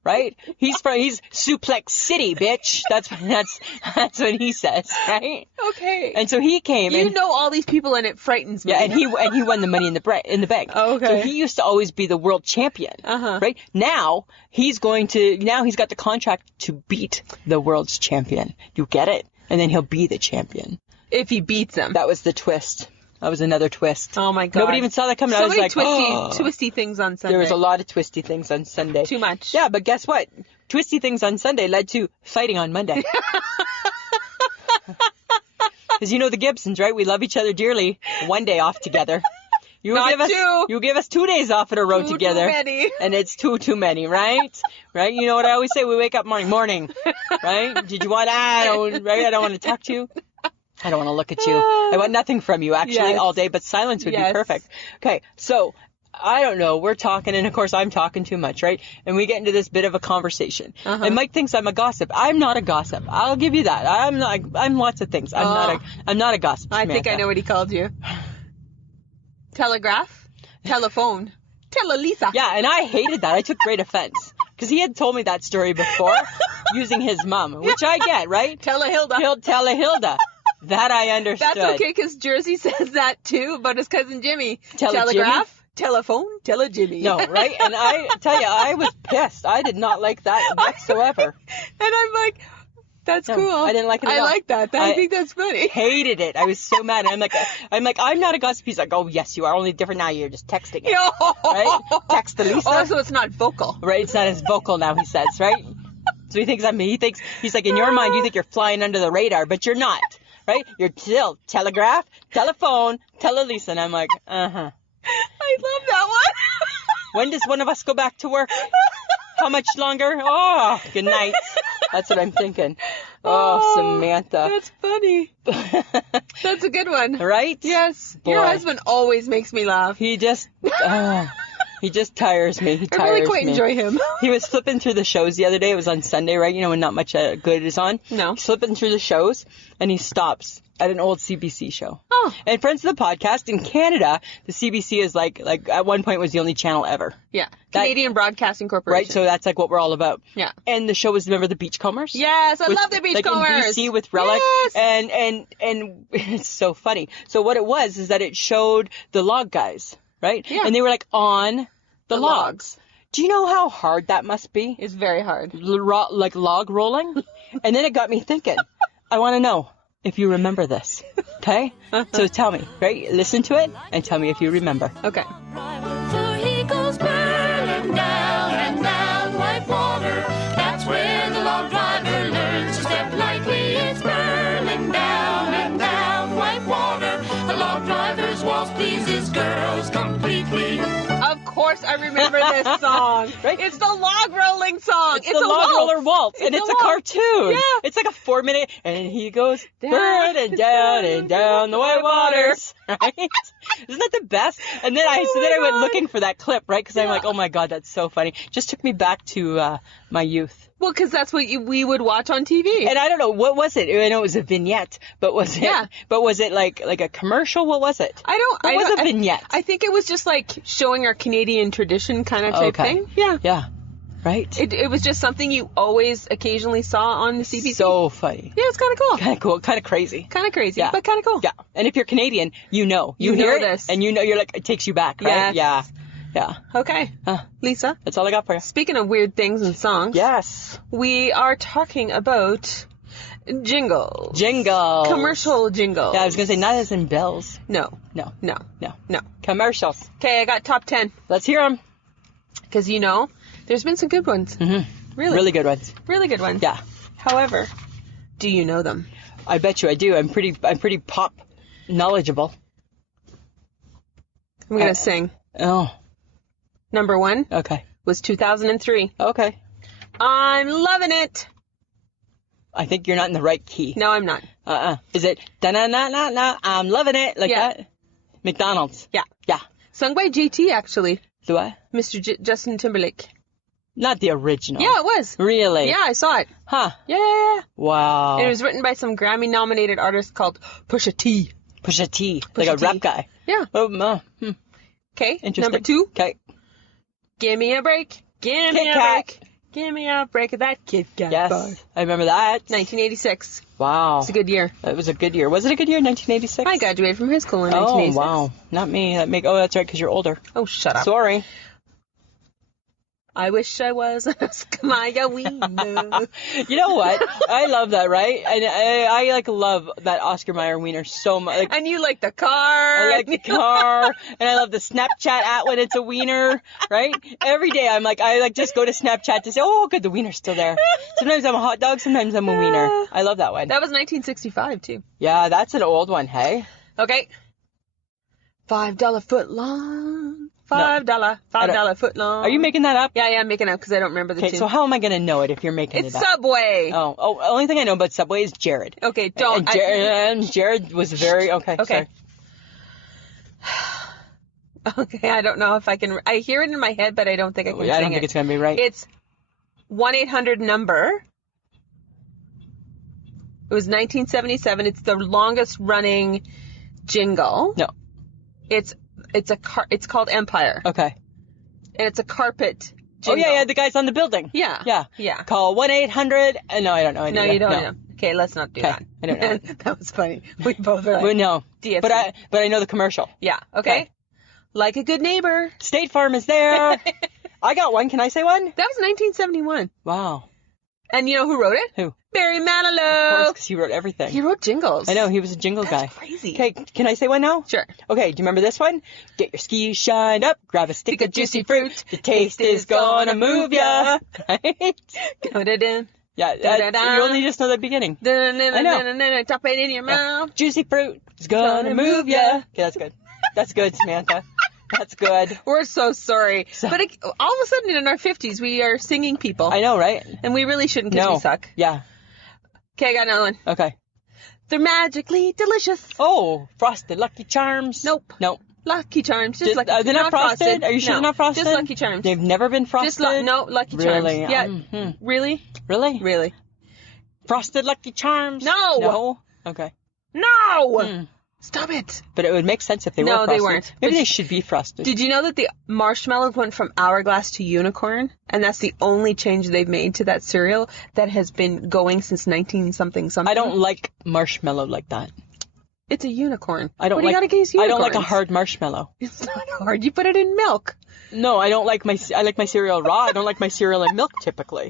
right? He's Suplex City, bitch. That's what he says, right? Okay. And so he came. You and, know all these people, and it frightens me. Yeah, and he won the money in the bank. Oh, okay. So he used to always be the world champion, right? Now he's got the contract to beat the world's champion. You get it? And then he'll be the champion. If he beats him. That was the twist. That was another twist. Oh my God. Nobody even saw that coming. So I was many like, twisty things on Sunday. There was a lot of twisty things on Sunday. Too much. Yeah, but guess what? Twisty things on Sunday led to fighting on Monday. Because you know the Gibsons, right? We love each other dearly. One day off together. You give us 2 days off in a row together. Too many. And it's too many, right? Right? You know what I always say? We wake up morning, right? Did you want I don't want to talk to you. I don't want to look at you. I want nothing from you actually all day, but silence would be perfect. Okay, so I don't know. We're talking, and of course I'm talking too much, right? And we get into this bit of a conversation. And Mike thinks I'm a gossip. I'm not a gossip. I'll give you that. I'm lots of things. I'm not a gossip. I think I know what he called you. Telegraph, telephone, Tele-Lisa. Yeah, and I hated that. I took great offense because he had told me that story before using his mom, which I get, right? Telehilda. Telehilda. That I understood. That's okay, because Jersey says that too about his cousin Jimmy. Telegraph, Jimmy? Telephone, Jimmy. No, right? And I tell you, I was pissed. I did not like that whatsoever. And I'm like, that's cool. I didn't like it at all. all. I like that. I think that's funny. Hated it. I was so mad. And I'm like, I'm not a gossip. He's like, oh yes, you are. Only different now. You're just texting it, right? Text Lisa. Oh, so it's not vocal. Right? It's not as vocal now. He says, right? So he thinks I'm me. He's like, in your mind, you think you're flying under the radar, but you're not. Right? You're still telegraph, telephone, Tele-Lisa. And I'm like, I love that one. When does one of us go back to work? How much longer? Oh, good night. That's what I'm thinking. Oh, Samantha. That's funny. That's a good one. Right? Yes. Boy. Your husband always makes me laugh. He just tires me. I really quite enjoy him. He was flipping through the shows the other day. It was on Sunday, right? You know, when not much good is on. No. He's flipping through the shows, and he stops at an old CBC show. Oh. And friends of the podcast, in Canada, the CBC is like at one point was the only channel ever. Yeah. Canadian Broadcasting Corporation. Right? So that's like what we're all about. Yeah. And the show was, remember the Beachcombers? Yes, I love the Beachcombers. Like in BC with Relic. Yes. And it's so funny. So what it was is that it showed the log guys, right? Yeah. And they were like on the logs. Do you know how hard that must be? It's very hard. Like log rolling? And then it got me thinking, I want to know if you remember this. Okay? So tell me, right? Listen to it and tell me if you remember. Okay. So he goes burning down and down white water. That's where the log driver learns to step lightly. It's burning down and down white water. A log driver's waltz pleases girls completely. Of course I remember this song. Right? It's the log rolling song. It's the log roller waltz, and it's a cartoon. Yeah. It's like a 4-minute, and he goes burning down and down the white waters. Right? Isn't that the best? And then I went looking for that clip, right? Because I'm like, oh my God, that's so funny. Just took me back to my youth. Well, because that's what we would watch on TV. And I don't know, what was it? I know it was a vignette, but was it? Yeah. But was it like a commercial? What was it? What was a vignette? I think it was just like showing our Canadian tradition kind of type thing. Yeah. Yeah. Right. It was just something you always occasionally saw on the CBC. So funny. Yeah, it's kind of cool. Kind of cool. Kind of crazy. Kind of crazy, Yeah. but kind of cool. Yeah. And if you're Canadian, you know. You know hear this. it, and you know, you're like, it takes you back, right? Yes. Yeah. Okay. Lisa, That's all I got for you. speaking of weird things and songs, Yes. we are talking about jingles. Jingles. Commercial jingles. Yeah, I was going to say, not as in bells. No. No. No. No. No. Commercials. Okay, I got top 10. Let's hear them. Because, there's been some good ones. Mm-hmm. Really. Really good ones. Really good ones. Yeah. However, do you know them? I bet you I do. I'm pretty pop knowledgeable. I'm going to sing. Oh. Number 1 Okay. was 2003. Okay. I'm loving it. I think you're not in the right key. No, I'm not. Is it da-na-na-na-na, I'm loving it, like Yeah. that? McDonald's. Yeah. Yeah. Sung by JT, actually. Do what? Mr. Justin Timberlake. Not the original. Yeah, it was. Really? Yeah, I saw it. Huh. Yeah. Wow. It was written by some Grammy-nominated artist called Pusha T. Pusha T. Like a T. rap guy. Yeah. Oh, Okay. interesting. Number 2. Okay. Give me a break. Give me Kit a Kat. break. Give me a break of that Kit Kat Yes, bar. I remember that. 1986. Wow. It's a good year. It was a good year. Was it a good year, 1986? I graduated from high school in Oh, 1986. wow. Not me. Oh, that's right, because you're older. Oh, shut up. Sorry. I wish I was a Maya wiener. You know what? I love that, right? And I like love that Oscar Mayer wiener so much. Like, And you like the car. I like the car, and I love the Snapchat at when it's a wiener, right? Every day I just go to Snapchat to say, oh, good, the wiener's still there. Sometimes I'm a hot dog, sometimes I'm a wiener. I love that one. That was 1965, too. Yeah, that's an old one, hey? Okay. $5 foot long. $5 foot long. Are you making that up? Yeah, I'm making it up because I don't remember the Okay, tune. so how am I going to know it if you're making It's it up? Subway. Oh, only thing I know about Subway is Jared. Okay, don't. And Jared was very, okay. Okay. Sorry. Okay, I don't know if I can. I hear it in my head, but I don't think I can sing I don't think it's going to be right. It's 1-800 number. It was 1977. It's the longest running jingle. No. It's called Empire. Okay. And it's a carpet Oh, jingle. yeah, the guys on the building. Yeah. Yeah. Yeah. Call 1-800. No, I don't know. No, you don't know. Okay, let's not do that. I don't know. That was funny. We both were like, Well, no. DFC. But I know the commercial. Yeah, okay. Like a good neighbor. State Farm is there. I got one. Can I say one? That was 1971. Wow. And you know who wrote it? Who? Barry Of course, Manilow. because he wrote everything. He wrote jingles. I know, he was a jingle guy. That's crazy. Okay, can I say one now? Sure. Okay, do you remember this one? Get your skis shined up, grab a stick of juicy fruit. The taste is gonna move ya. Right? Put it in. Yeah, you only just know the beginning. I know. Drop it in your mouth. Juicy fruit is gonna move ya. Okay, that's good. That's good, Samantha. That's good. We're so sorry. But all of a sudden in our 50s, we are singing people. I know, right? And we really shouldn't because we suck. Yeah. Okay, I got another one. Okay. They're magically delicious. Oh, Frosted Lucky Charms. Nope. Lucky Charms. Just Lucky Are they not frosted? Are you sure no, they're not frosted? Just Lucky Charms. They've never been frosted? Lucky Charms. Really? Yeah. Mm-hmm. Really? Really? Really? Frosted Lucky Charms? No. No? Okay. No! Stop it. But it would make sense if they were No, frosted. they weren't. Maybe But they should be frosted. Did you know that the marshmallows went from hourglass to unicorn? And that's the only change they've made to that cereal that has been going since 19-something. I don't like marshmallow like that. It's a unicorn. I don't what do you got against I unicorns? don't like a hard marshmallow. It's not hard. You put it in milk. No, I don't like I like my cereal raw. I don't like my cereal in milk typically.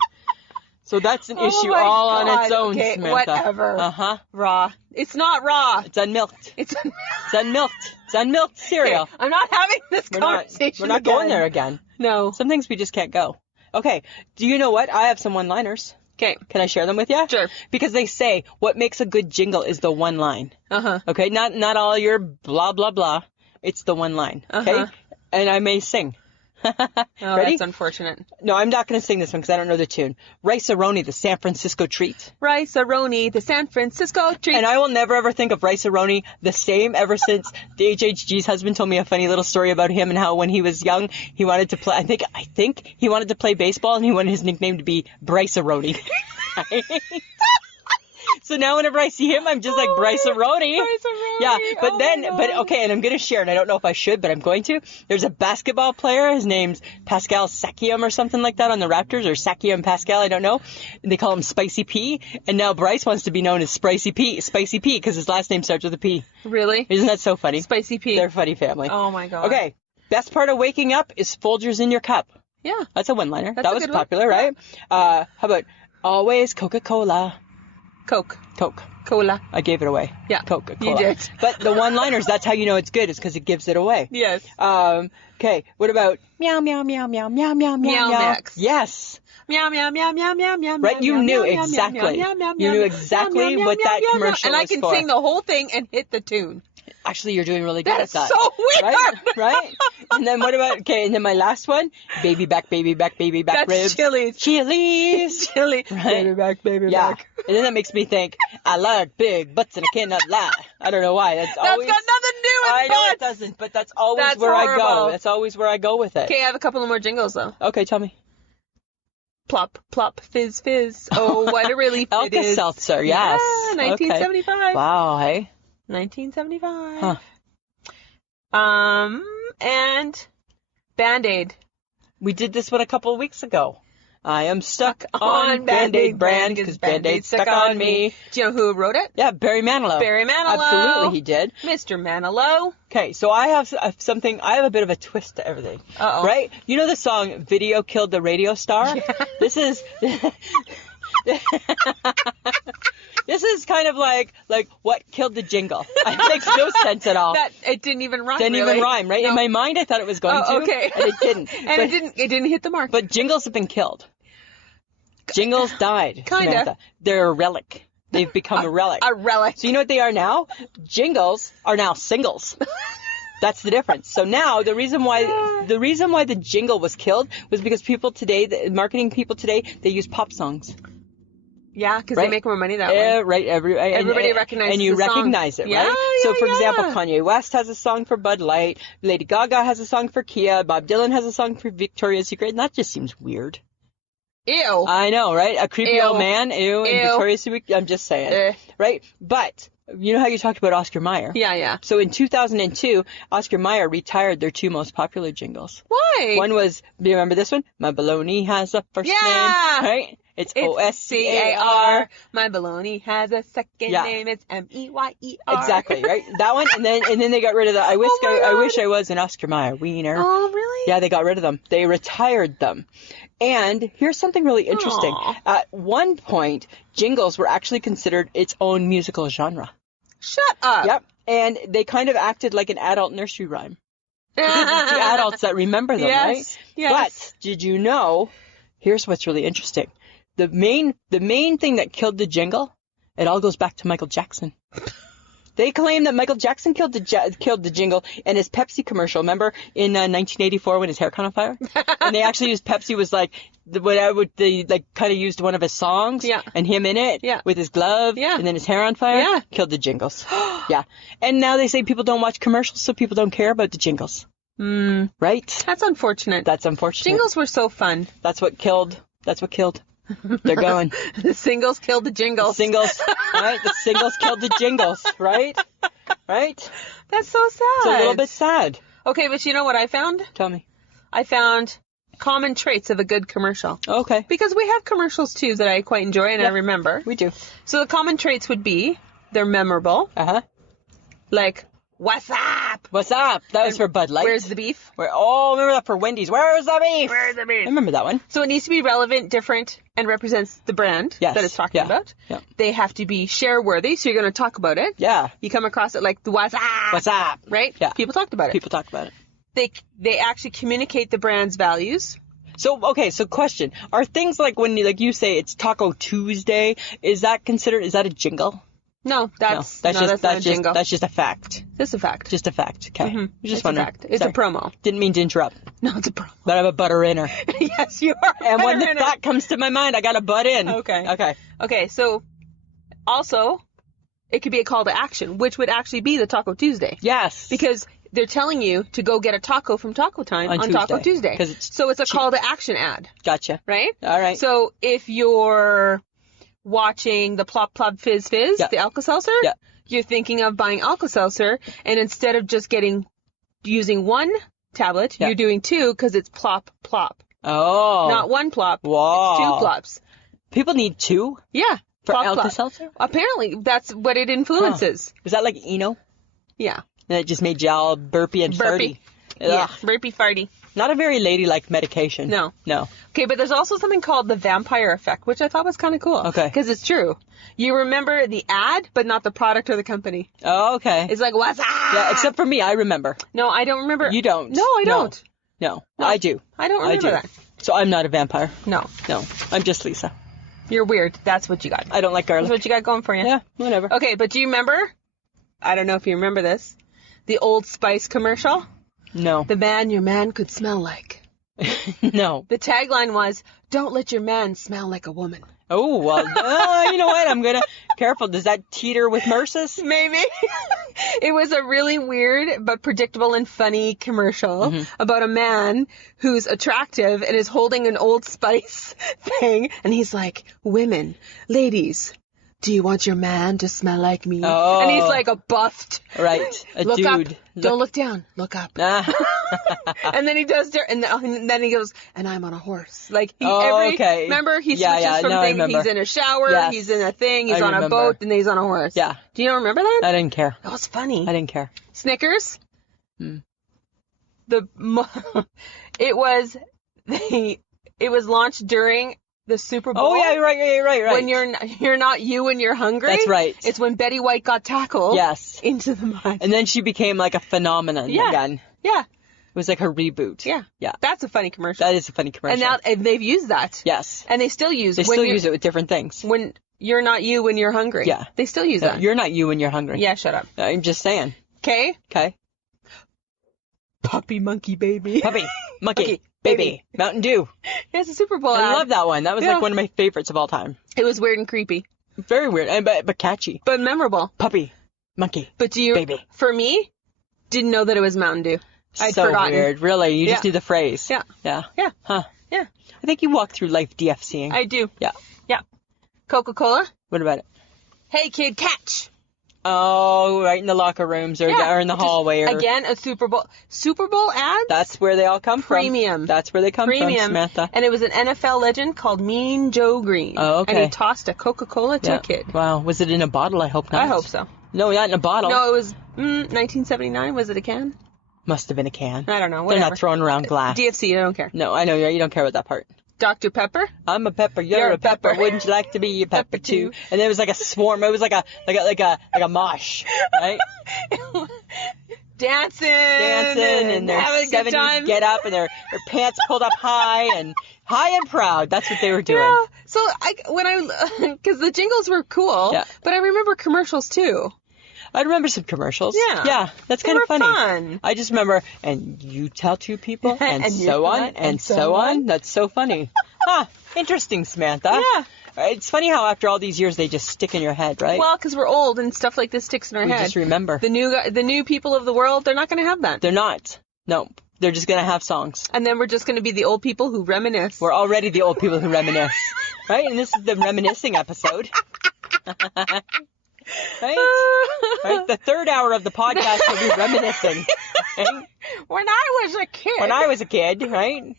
So that's an issue my all on God. its own, Okay, Samantha. whatever. Uh-huh. Raw. It's not raw. It's unmilked. It's It's unmilked. It's unmilked cereal. Okay, I'm not having this conversation We're not again. going there again. No. Some things we just can't go. Okay, do you know what? I have some one-liners. Okay. Can I share them with you? Sure. Because they say what makes a good jingle is the one line. Uh-huh. Okay, not all your blah, blah, blah. It's the one line. Okay? Uh-huh. And I may sing. Oh, Ready? that's unfortunate. No, I'm not going to sing this one because I don't know the tune. Rice-A-Roni, the San Francisco treat. Rice-A-Roni, the San Francisco treat. And I will never ever think of Rice-A-Roni the same ever since the HHG's husband told me a funny little story about him and how when he was young, he wanted to play, I think he wanted to play baseball and he wanted his nickname to be Bryce-A-Roni. So now whenever I see him, I'm just like, Bryce-A-Roni. Bryce-A-Roni. Yeah, but Oh, okay, and I'm going to share it. I don't know if I should, but I'm going to. There's a basketball player. His name's Pascal Siakam or something like that on the Raptors, or Siakam Pascal, I don't know. And they call him Spicy P. And now Bryce wants to be known as Spicy P, because his last name starts with a P. Really? Isn't that so funny? Spicy P. They're a funny family. Oh, my God. Okay, best part of waking up is Folgers in your cup. Yeah. That's a one-liner. That's That a was good one. popular, right? How about always Coca-Cola? Coke. Coke. Cola. I gave it away. Yeah. Coca-Cola. You did. But the one-liners, that's how you know it's good, is because it gives it away. Yes. Okay, what about meow, meow, meow, meow, meow, meow, meow, Meow meow? Max. Yes. Meow, meow, meow, meow, meow, meow. Right, you meow, knew meow, meow, exactly. meow, meow, You meow, knew meow, exactly meow, meow, what meow, that meow, meow. commercial And I was can for. sing the whole thing and hit the tune. Actually, you're doing really good That at is that. so weird. Right? And then what about, and then my last one, baby back, That's ribs. Chili's. Chili's. Chili. Right? Baby Yeah. back. And then that makes me think, I like big butts and I cannot lie. I don't know why. That's That's always. got nothing to do with I know it butts. doesn't, but that's always That's where I go. horrible. That's always where I go with it. Okay, I have a couple of more jingles, though. Okay, tell me. Plop, plop, fizz, fizz. Oh, what a relief it is. Alka-Seltzer, yes. Yeah, 1975. Okay. Wow, hey? 1975. Huh. And Band-Aid. We did this one a couple of weeks ago. I am stuck on Band-Aid brand because Band-Aid's stuck on me. Do you know who wrote it? Yeah, Barry Manilow. Barry Manilow. Absolutely, he did. Mr. Manilow. Okay, so I have something. I have a bit of a twist to everything. Uh-oh. Right? You know the song "Video Killed the Radio Star"? Yeah. This is. This is kind of like what killed the jingle. It makes no sense at all. It didn't even rhyme. Didn't even rhyme, right? No. In my mind, I thought it was going to. Okay. And it didn't. And it didn't hit the mark. But jingles have been killed. Jingles died. Kinda. Samantha. They're a relic. They've become a relic. A relic. So you know what they are now? Jingles are now singles. That's the difference. So now the reason why the jingle was killed was because people today, the marketing people today, they use pop songs. Yeah, because Right? they make more money that way. Right. Everybody recognizes and you the song. recognize it, Yeah, right? So, yeah, for yeah. example, Kanye West has a song for Bud Light. Lady Gaga has a song for Kia. Bob Dylan has a song for Victoria's Secret. And that just seems weird. Ew. I know, right? A creepy Ew. old man. Ew. And Ew. Victoria's Secret. I'm just saying. Right? But you know how you talked about Oscar Mayer? Yeah. So in 2002, Oscar Mayer retired their two most popular jingles. Why? One was, do you remember this one? My baloney has a first Yeah. name. Right? It's O-S-C-A-R. O-S-C-A-R. My baloney has a second Yeah. name. It's M-E-Y-E-R. Exactly, right? That one, and then they got rid of the. I wish Oh my I God. wish I was an Oscar Mayer wiener. Oh, really? Yeah, they got rid of them. They retired them. And here's something really interesting. Aw. At one point, jingles were actually considered its own musical genre. Shut up. Yep. And they kind of acted like an adult nursery rhyme. Because it's the adults that remember them, Yes, right? yes. But did you know? Here's what's really interesting. The main thing that killed the jingle, it all goes back to Michael Jackson. They claim that Michael Jackson killed the jingle in his Pepsi commercial. Remember in 1984 when his hair caught on fire? And they actually used Pepsi was like they kind of used one of his songs Yeah. and him in it Yeah. with his glove Yeah. and then his hair on fire. Yeah. Killed the jingles. Yeah. And now they say people don't watch commercials, so people don't care about the jingles. Right? That's unfortunate. That's unfortunate. Jingles were so fun. That's what killed. They're going. The singles killed the jingles. Singles, right? The singles killed the jingles, right? Right? That's so sad. It's a little bit sad. Okay, but you know what I found? Tell me. I found common traits of a good commercial. Okay. Because we have commercials too that I quite enjoy and I remember. We do. So the common traits would be they're memorable. Uh-huh. Like, what's up? What's up? That was for Bud Light. Where's the beef? Remember that for Wendy's. Where's the beef? Where's the beef? I remember that one. So it needs to be relevant, different, and represents the brand Yes. that it's talking Yeah. about. Yeah. They have to be share-worthy, so you're going to talk about it. Yeah. You come across it like the what's up? What's up? Right? Yeah. People talked about it. People talk about it. They actually communicate the brand's values. So, okay, so question. Are things like when you say it's Taco Tuesday, is that a jingle? No, that's not a jingle. That's just a fact. Just a fact. Just a fact. Okay. Mhm. Just It's a wondering. fact. It's Sorry. a promo. Didn't mean to interrupt, No, it's a promo. but I'm a butter inner. Yes, you are. And when the Better thought comes to my mind, I gotta butt in. Okay. Okay. Okay, so also, it could be a call to action, which would actually be the Taco Tuesday. Yes. Because they're telling you to go get a taco from Taco Time on Taco Tuesday. 'Cause it's so it's a cheap. call to action ad, Gotcha. right? All right. So if you're watching the Plop Plop Fizz Fizz, Yeah. the Alka-Seltzer, Yeah. you're thinking of buying Alka-Seltzer, and instead of just using one tablet, Yeah. you're doing two because it's Plop Plop. Oh. Not one plop, Wow. it's two plops. People need two Yeah. for plop, plop. Alka-Seltzer? Apparently, that's what it influences. Is that like Eno? Yeah. And it just made you all burpy and Burpy. farty. Yeah. Ugh. Burpy farty. Not a very ladylike medication. No. No. Okay, but there's also something called the vampire effect, which I thought was kind of cool. Okay. Because it's true. You remember the ad, but not the product or the company. Oh, okay. It's like, what's up? Yeah, except for me, I remember. No, I don't remember. You don't. No, I don't. No, No. I do. I don't I remember do. that. So I'm not a vampire. No. No, I'm just Lisa. You're weird. That's what you got. I don't like That's garlic. what you got going for you. Yeah, whatever. Okay, but do you remember? I don't know if you remember this. The Old Spice commercial? No. The man your man could smell like. No. The tagline was, don't let your man smell like a woman. Oh, well, you know what? I'm going to... Careful. Does that teeter with nurses? Maybe. It was a really weird but predictable and funny commercial about a man who's attractive and is holding an Old Spice thing. And he's like, women, ladies, do you want your man to smell like me? Oh. And he's like a buffed. Right. A Look dude. up. Don't look down. Look up. Ah. And then he does, and then he goes, and I'm on a horse. Like, okay. Remember, he Yeah, switches from no, I things. remember. He's in a shower, Yes. he's in a thing, he's I on a remember. boat, and then he's on a horse. Yeah. Do you remember that? I didn't care. That was funny. I didn't care. Snickers. Hmm. It was launched during the Super Bowl. Oh, yeah, right. When you're not you when you're hungry. That's right. It's when Betty White got tackled. Yes. Into the mud. And then she became like a phenomenon again. Yeah. It was like her reboot. Yeah. Yeah. That's a funny commercial. That is a funny commercial. And now they've used that. Yes. And they still use. They still use it with different things. When you're not you when you're hungry. Yeah. They still use that. You're not you when you're hungry. Yeah. Shut up. I'm just saying. Okay. Okay. Puppy monkey baby. Puppy, monkey, Okay, baby, baby. Mountain Dew. It's a Super Bowl ad. I love that one. That was Yeah. like one of my favorites of all time. It was weird and creepy, Very weird, but catchy. but memorable. Puppy, monkey, But baby. For me, didn't know that it was Mountain Dew. I'd so forgotten. weird. Really, you just Yeah. knew the phrase. Yeah. Yeah. Yeah. Huh. Yeah. I think you walk through life DFCing. I do. Yeah. Yeah. Coca-Cola. What about it? Hey kid, catch. Oh, right in the locker rooms or in the just, hallway. Or, Again, a Super Bowl ads. that's where they all come Premium. from. That's where they come from, Samantha. And it was an NFL legend called Mean Joe Green. Oh, okay. And he tossed a Coca-Cola to a kid. Wow. Was it in a bottle? I hope not. I hope so. No, not in a bottle. No, it was 1979. Was it a can? Must have been a can. I don't know. They're Whatever. not throwing around glass. DFC, I don't care. No, I know you don't care about that part. Dr. Pepper. I'm a pepper, you're a pepper. Wouldn't you like to be a pepper too? And there was like a swarm. It was like a mosh, right? Dancing And their having a good 70s time. get up and their pants pulled up high and proud. That's what they were doing. Yeah. So because the jingles were cool, Yeah. but I remember commercials too. I remember some commercials. Yeah. Yeah, that's They kind of were funny. fun. I just remember, and you tell two people, and, And so you're on, fun, and so on. That's so funny. Interesting, Samantha. Yeah. It's funny how after all these years they just stick in your head, right? Well, because we're old and stuff like this sticks in our we head. just remember. The new people of the world, they're not going to have that. They're not. No, they're just going to have songs. And then we're just going to be the old people who reminisce. We're already the old people who reminisce, right? And this is the reminiscing episode. Right? The third hour of the podcast will be reminiscing. Right? When I was a kid. When I was a kid, right?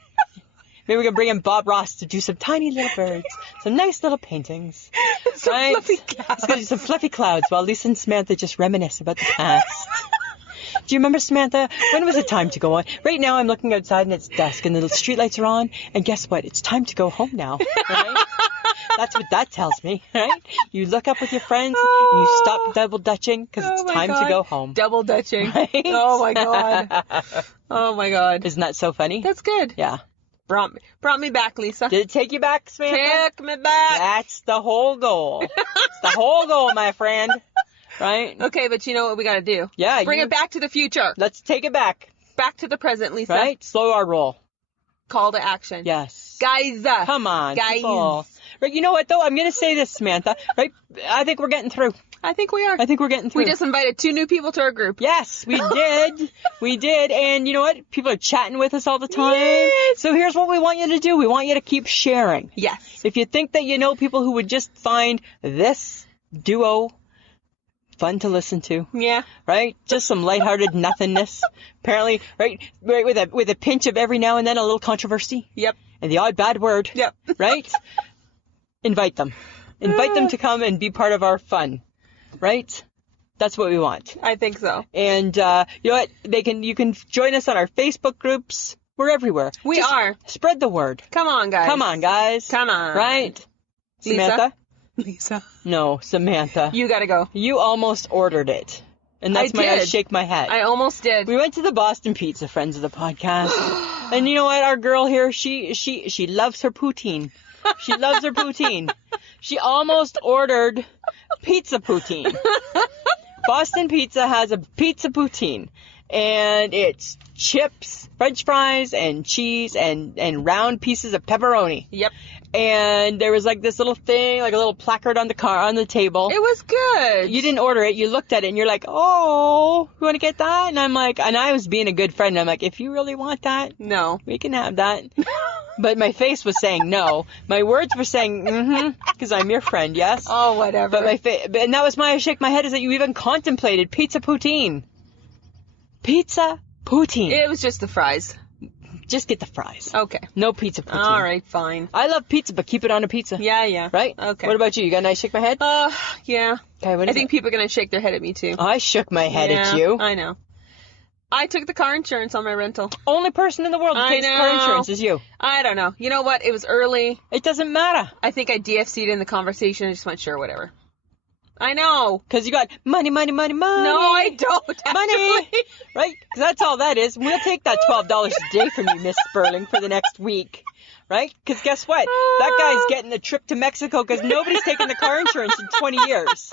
Maybe we can bring in Bob Ross to do some tiny little birds, some nice little paintings. Some right? fluffy clouds. He's gonna do some fluffy clouds while Lisa and Samantha just reminisce about the past. Do you remember, Samantha? When was it time to go on? Right now I'm looking outside and it's dusk and the streetlights are on, and guess what? It's time to go home now. Right? That's what that tells me, right? You look up with your friends and you stop double dutching because it's my time God. to go home. Double dutching. Right? Oh my God. Oh my God. Isn't that so funny? That's good. Yeah. Brought me back, Lisa. Did it take you back, Samantha? Take me back. That's the whole goal. It's the whole goal, my friend. Right? Okay, but you know what we got to do? Yeah. Bring it back to the future. Let's take it back. Back to the present, Lisa. Right? Slow our roll. Call to action. Yes. Guys. Come on, Guys. people. Right, you know what, though? I'm going to say this, Samantha. Right? I think we're getting through. I think we are. I think we're getting through. We just invited 2 new people to our group. Yes, we did. We did. And you know what? People are chatting with us all the time. Yes. So here's what we want you to do. We want you to keep sharing. Yes. If you think that you know people who would just find this duo fun to listen to, Yeah. right? Just some lighthearted nothingness. Apparently, right with a pinch of every now and then a little controversy Yep. and the odd bad word. Yep. Right? Invite them. Invite them to come and be part of our fun. Right? That's what we want. I think so. And you know what? You can join us on our Facebook groups. We're everywhere. We Just are. Spread the word. Come on, guys. Come on, guys. Come on. Right? Lisa? Samantha? Lisa. No, Samantha. You got to go. You almost ordered it. And that's I why I did. shake my head. I almost did. We went to the Boston Pizza, friends of the podcast. And you know what? Our girl here, she loves her poutine. She loves her poutine. She almost ordered pizza poutine. Boston Pizza has a pizza poutine. And it's chips, french fries, and cheese, and round pieces of pepperoni. Yep. And there was like this little thing, like a little placard on the table. It was good. You didn't order it. You looked at it and you're like, oh, you want to get that? And I'm like, and I was being a good friend. I'm like, if you really want that, No. we can have that. But my face was saying no. My words were saying, because I'm your friend, yes? Oh, whatever. But and that was my shake my head is that you even contemplated pizza poutine. Pizza Poutine. It was just the fries. Just get the fries. Okay. No pizza poutine. All right, fine. I love pizza, but keep it on a pizza. Yeah. Right? Okay. What about you? You got a nice shake my head? Yeah. Okay, what I is think it? people are going to shake their head at me, too. I shook my head Yeah, at you. I know. I took the car insurance on my rental. Only person in the world who I takes car know. insurance is you. I don't know. You know what? It was early. It doesn't matter. I think I DFC'd in the conversation. I just went, sure, whatever. I know. Because you got money. No, I don't. Money. Actually. Right? 'Cause that's all that is. We'll take that $12 a day from you, Miss Sperling, for the next week. Right? Because guess what? That guy's getting a trip to Mexico because nobody's taken the car insurance in 20 years.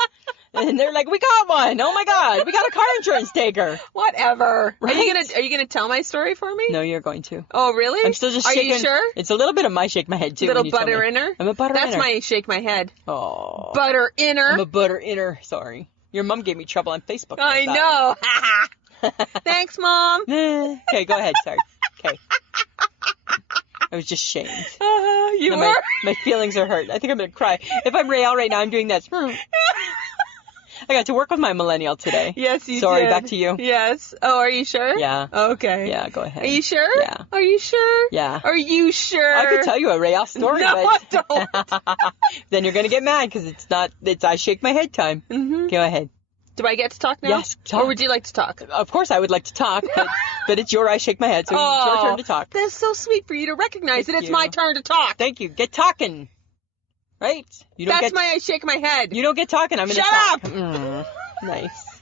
And they're like, we got one. Oh my God. We got a car insurance taker. Whatever. Right? Are you gonna tell my story for me? No, you're going to. Oh, really? I'm still just Are shaking. you sure? It's a little bit of my shake my head too. Little when you tell butter me. inner? I'm a butter That's inner. my shake my head. Oh. Butter inner. I'm a butter inner. Sorry. Your mom gave me trouble on Facebook. I know. Thanks, Mom. Okay, go ahead. Sorry. Okay. I was just shamed. You No, were? my feelings are hurt. I think I'm going to cry. If I'm Rael right now, I'm doing this. I got to work with my millennial today. Yes, you Sorry, did. back to you. Yes. Oh, are you sure? Yeah. Okay. Yeah, go ahead. Are you sure? Yeah. Are you sure? Yeah. Are you sure? I could tell you a Rael story, No, but I don't. then you're going to get mad because it's I shake my head time. Mm-hmm. Go ahead. Do I get to talk now? Yes, talk. Or would you like to talk? Of course I would like to talk, but it's your I shake my head, so it's your turn to talk. That's so sweet for you to recognize that Thank it's you. my turn to talk. Thank you. Get talking. Right? You don't That's get my I shake my head. You don't get talking. I'm going to Shut talk. up! Nice.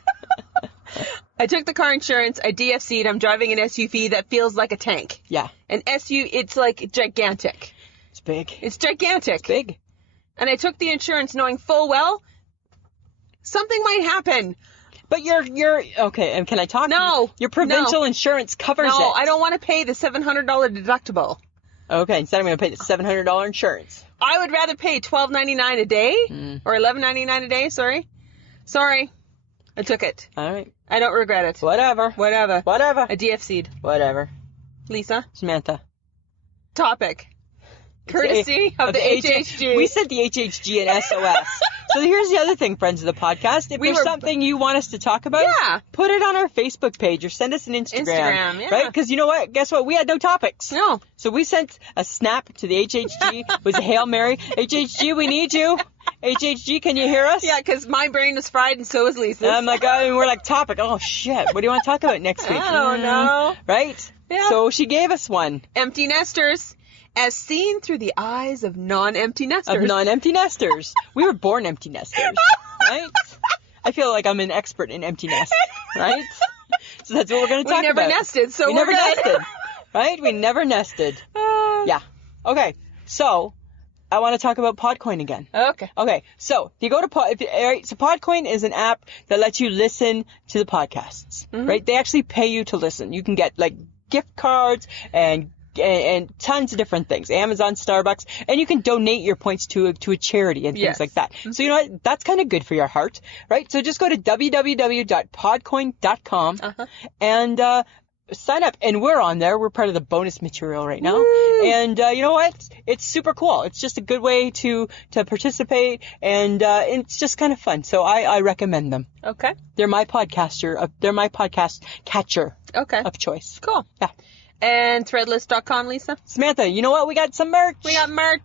I took the car insurance. I DFC'd. I'm driving an SUV that feels like a tank. Yeah. It's like gigantic. It's big. It's gigantic. Big. And I took the insurance knowing full well something might happen. But you're okay, and can I talk? No. Your provincial insurance covers it. No, I don't want to pay the $700 deductible. Okay, instead I'm going to pay the $700 insurance. I would rather pay $12.99 a day or $11.99 a day. Sorry, I took it. All right. I don't regret it. Whatever. Whatever. I DFC'd. Whatever. Lisa, Samantha. topic. Courtesy of the HHG. We said the HHG and SOS. So here's the other thing, friends of the podcast. If there's something you want us to talk about, put it on our Facebook page or send us an Instagram. Yeah. Right? Because you know what? Guess what? We had no topics. No. So we sent a snap to the HHG. Was a Hail Mary. HHG, we need you. HHG, can you hear us? Yeah, because my brain is fried and so is Lisa's. And I'm like, we're like, topic. Oh, shit. What do you want to talk about next week? I don't know. Right? Yeah. So she gave us one. Empty nesters. As seen through the eyes of non-empty nesters. Of non-empty nesters. We were born empty nesters. Right? I feel like I'm an expert in empty nest. Right? So that's what we're going to talk about. We never nested, so we we're never good. nested. Right? We never nested. Yeah. Okay. So, I want to talk about Podcoin again. Okay. Okay. So, if you go to Podcoin is an app that lets you listen to the podcasts. Right? They actually pay you to listen. You can get like gift cards and tons of different things. Amazon, Starbucks, and you can donate your points to a charity and things like that. So you know what? That's kind of good for your heart, right? So just go to www.podcoin.com and sign up. And we're on there. We're part of the bonus material right now. Woo! And you know what? It's super cool. It's just a good way to participate, and it's just kind of fun. So I recommend them. Okay. They're my podcast catcher of choice. Cool. Yeah. And threadless.com, Lisa? Samantha, you know what? We got some merch. We got merch.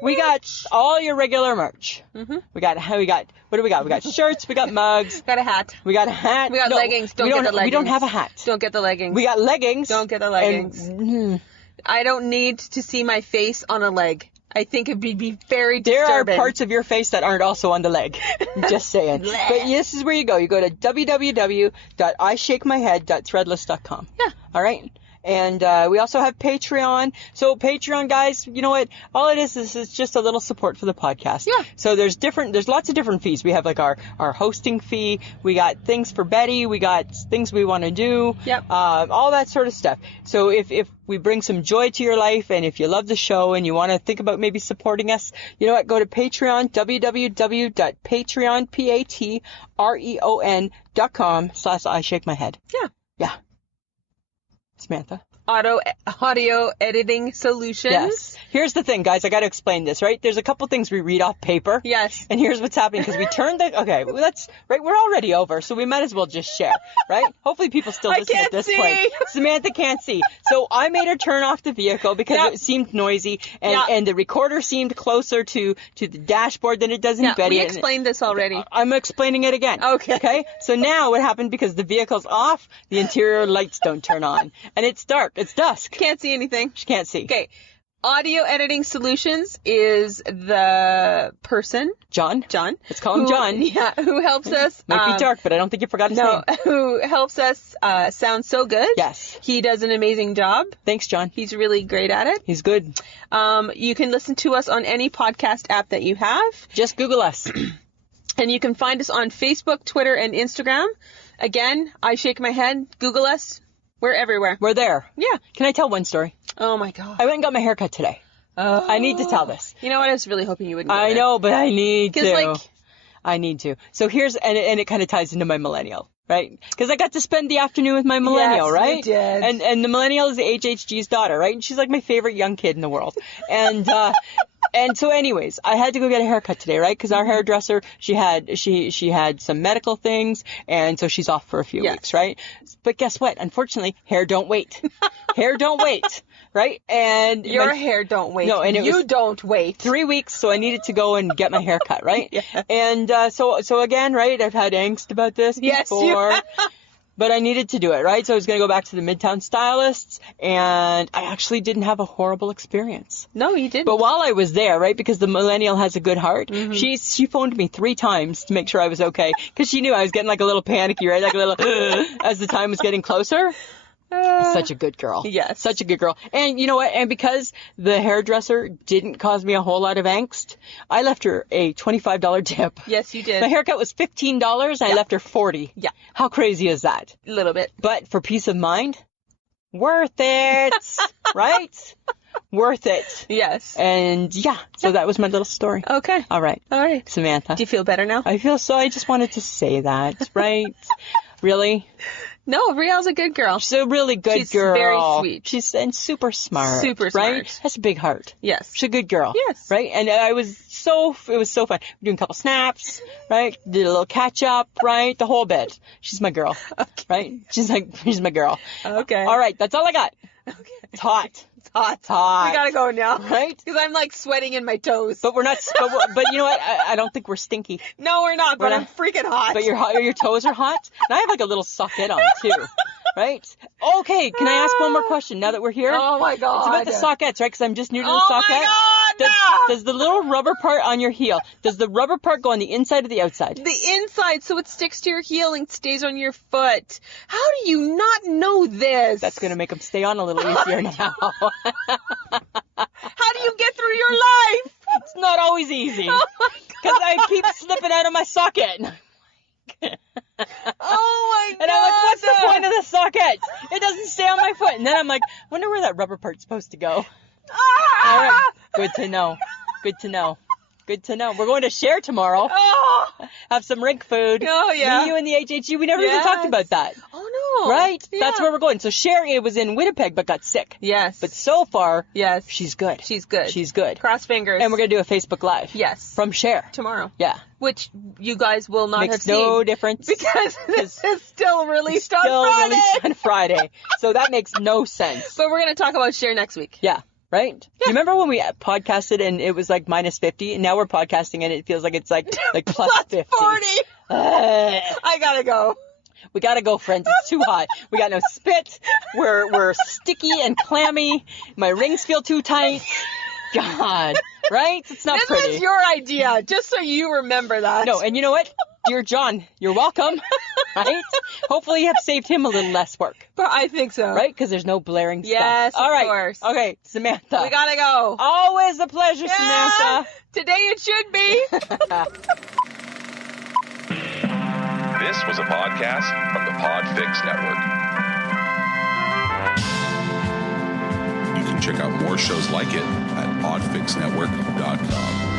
We got all your regular merch. We got what do we got? We got shirts. We got mugs. Got a hat. We got a hat. We got leggings. Don't get the leggings. We don't have a hat. Don't get the leggings. We got leggings. Don't get the leggings. And, I don't need to see my face on a leg. I think it'd be very there disturbing. are parts of your face that aren't also on the leg. Just saying. But this is where you go. You go to www.ishakemyhead.threadless.com. Yeah. All right? And we also have Patreon. So Patreon, guys, you know what? All it is just a little support for the podcast. Yeah. So there's lots of different fees. We have like our hosting fee. We got things for Betty. We got things we want to do. Yep. All that sort of stuff. So if we bring some joy to your life, and if you love the show and you want to think about maybe supporting us, you know what? Go to Patreon, www.patreon.com/I shake my head. Yeah. Yeah. Samantha. audio editing solutions. Yes. Here's the thing, guys. I got to explain this, right? There's a couple things we read off paper. Yes. And here's what's happening because we turned the. Okay, well, right. We're already over, so we might as well just share, right? Hopefully, people still listen at this point. Samantha can't see, so I made her turn off the vehicle because it seemed noisy, and the recorder seemed closer to the dashboard than it does in Betty. We explained this already. I'm explaining it again. Okay. So now what happened because the vehicle's off, the interior lights don't turn on, and it's dark. It's dusk. Can't see anything. She can't see. Okay. Audio Editing Solutions is the person. John. Let's call him who, John. Yeah, who helps us. Might be dark, but I don't think you forgot his name. Who helps us sound so good. Yes. He does an amazing job. Thanks, John. He's really great at it. He's good. You can listen to us on any podcast app that you have. Just Google us. And you can find us on Facebook, Twitter, and Instagram. Again, I shake my head. Google us. We're everywhere. We're there. Yeah. Can I tell one story? Oh, my God. I went and got my hair cut today. Oh. I need to tell this. You know what? I was really hoping you wouldn't. I know, but I need to. Like, I need to. So here's, and it kind of ties into my millennial, right? Because I got to spend the afternoon with my millennial, right? You did. And the millennial is HHG's daughter, right? And she's like my favorite young kid in the world. And, and so anyways, I had to go get a haircut today, right? Because our hairdresser, she had some medical things, and so she's off for a few weeks, right? But guess what? Unfortunately, hair don't wait. Hair don't wait, right? And your hair don't wait. No, and you don't wait. 3 weeks, so I needed to go and get my hair cut, right? Yeah. And so again, right? I've had angst about this before. But I needed to do it, right? So I was going to go back to the Midtown stylists, and I actually didn't have a horrible experience. No, you didn't. But while I was there, right, because the millennial has a good heart, she phoned me 3 times to make sure I was okay, because she knew I was getting like a little panicky, right? Like a little, as the time was getting closer. Such a good girl. Yes. Such a good girl. And you know what? And because the hairdresser didn't cause me a whole lot of angst, I left her a $25 tip. Yes, you did. My haircut was $15, and I left her $40. Yeah. How crazy is that? A little bit. But for peace of mind, worth it. Right? Worth it. Yes. And so that was my little story. Okay. All right. Samantha. Do you feel better now? I feel so. I just wanted to say that, right? Really? No, Riel's a good girl. She's a really good She's girl. very sweet. She's and super smart. Super smart. Right? Has a big heart. Yes. She's a good girl. Yes. Right? And it was so fun. We're doing a couple snaps, right? Did a little catch up, right? The whole bit. She's my girl. Okay. Right? She's my girl. Okay. All right. That's all I got. Okay. It's hot. It's hot. We gotta go now. Right? Because I'm like sweating in my toes. But we're not, but you know what? I don't think we're stinky. No, we're not, but We're I'm not. freaking hot. But your toes are hot. And I have like a little socket on too. Right? Okay, can I ask one more question now that we're here? Oh my God. It's about the sockets, right? Because I'm just new to the Oh socket. my God, Does the little rubber part on your heel, does the rubber part go on the inside or the outside? The inside, so it sticks to your heel and stays on your foot. How do you not know this? That's going to make them stay on a little easier now. How do you get through your life? It's not always easy. Oh my Because God. I keep slipping out of my socket. Oh my God. And I'm like, what's the point of the socket? It doesn't stay on my foot. And then I'm like, wonder where that rubber part's supposed to go. Ah! All right. Good to know. Good to know. Good to know. We're going to share tomorrow. Oh. Have some rink food. Oh, yeah. Me, you, and the HHG. We never even talked about that. Oh, no. Right? Yeah. That's where we're going. So Sherry was in Winnipeg but got sick. Yes. But so far, yes. she's good. She's good. She's good. Cross fingers. And we're going to do a Facebook Live. Yes. From Cher. Tomorrow. Yeah. Which you guys will not have Makes seen. no difference. Because this is still released on Still Friday. released on Friday. So that makes no sense. But we're going to talk about Cher next week. Yeah. Right? Do you remember when we podcasted and it was like minus 50 and now we're podcasting and it feels like it's like plus 50. 40. I gotta go. We gotta go, friends. It's too hot. We got no spit. We're sticky and clammy. My rings feel too tight. God. Right? It's not This pretty. was your idea, just so you remember that. No, and you know what? Dear John, you're welcome. Right? Hopefully you have saved him a little less work. But I think so. Right? Because there's no blaring Yes, stuff. All right. of course. Okay, Samantha. We gotta go. Always a pleasure, Yeah, Samantha. Today it should be. This was a podcast from the Podfix Network. You can check out more shows like it at podfixnetwork.com.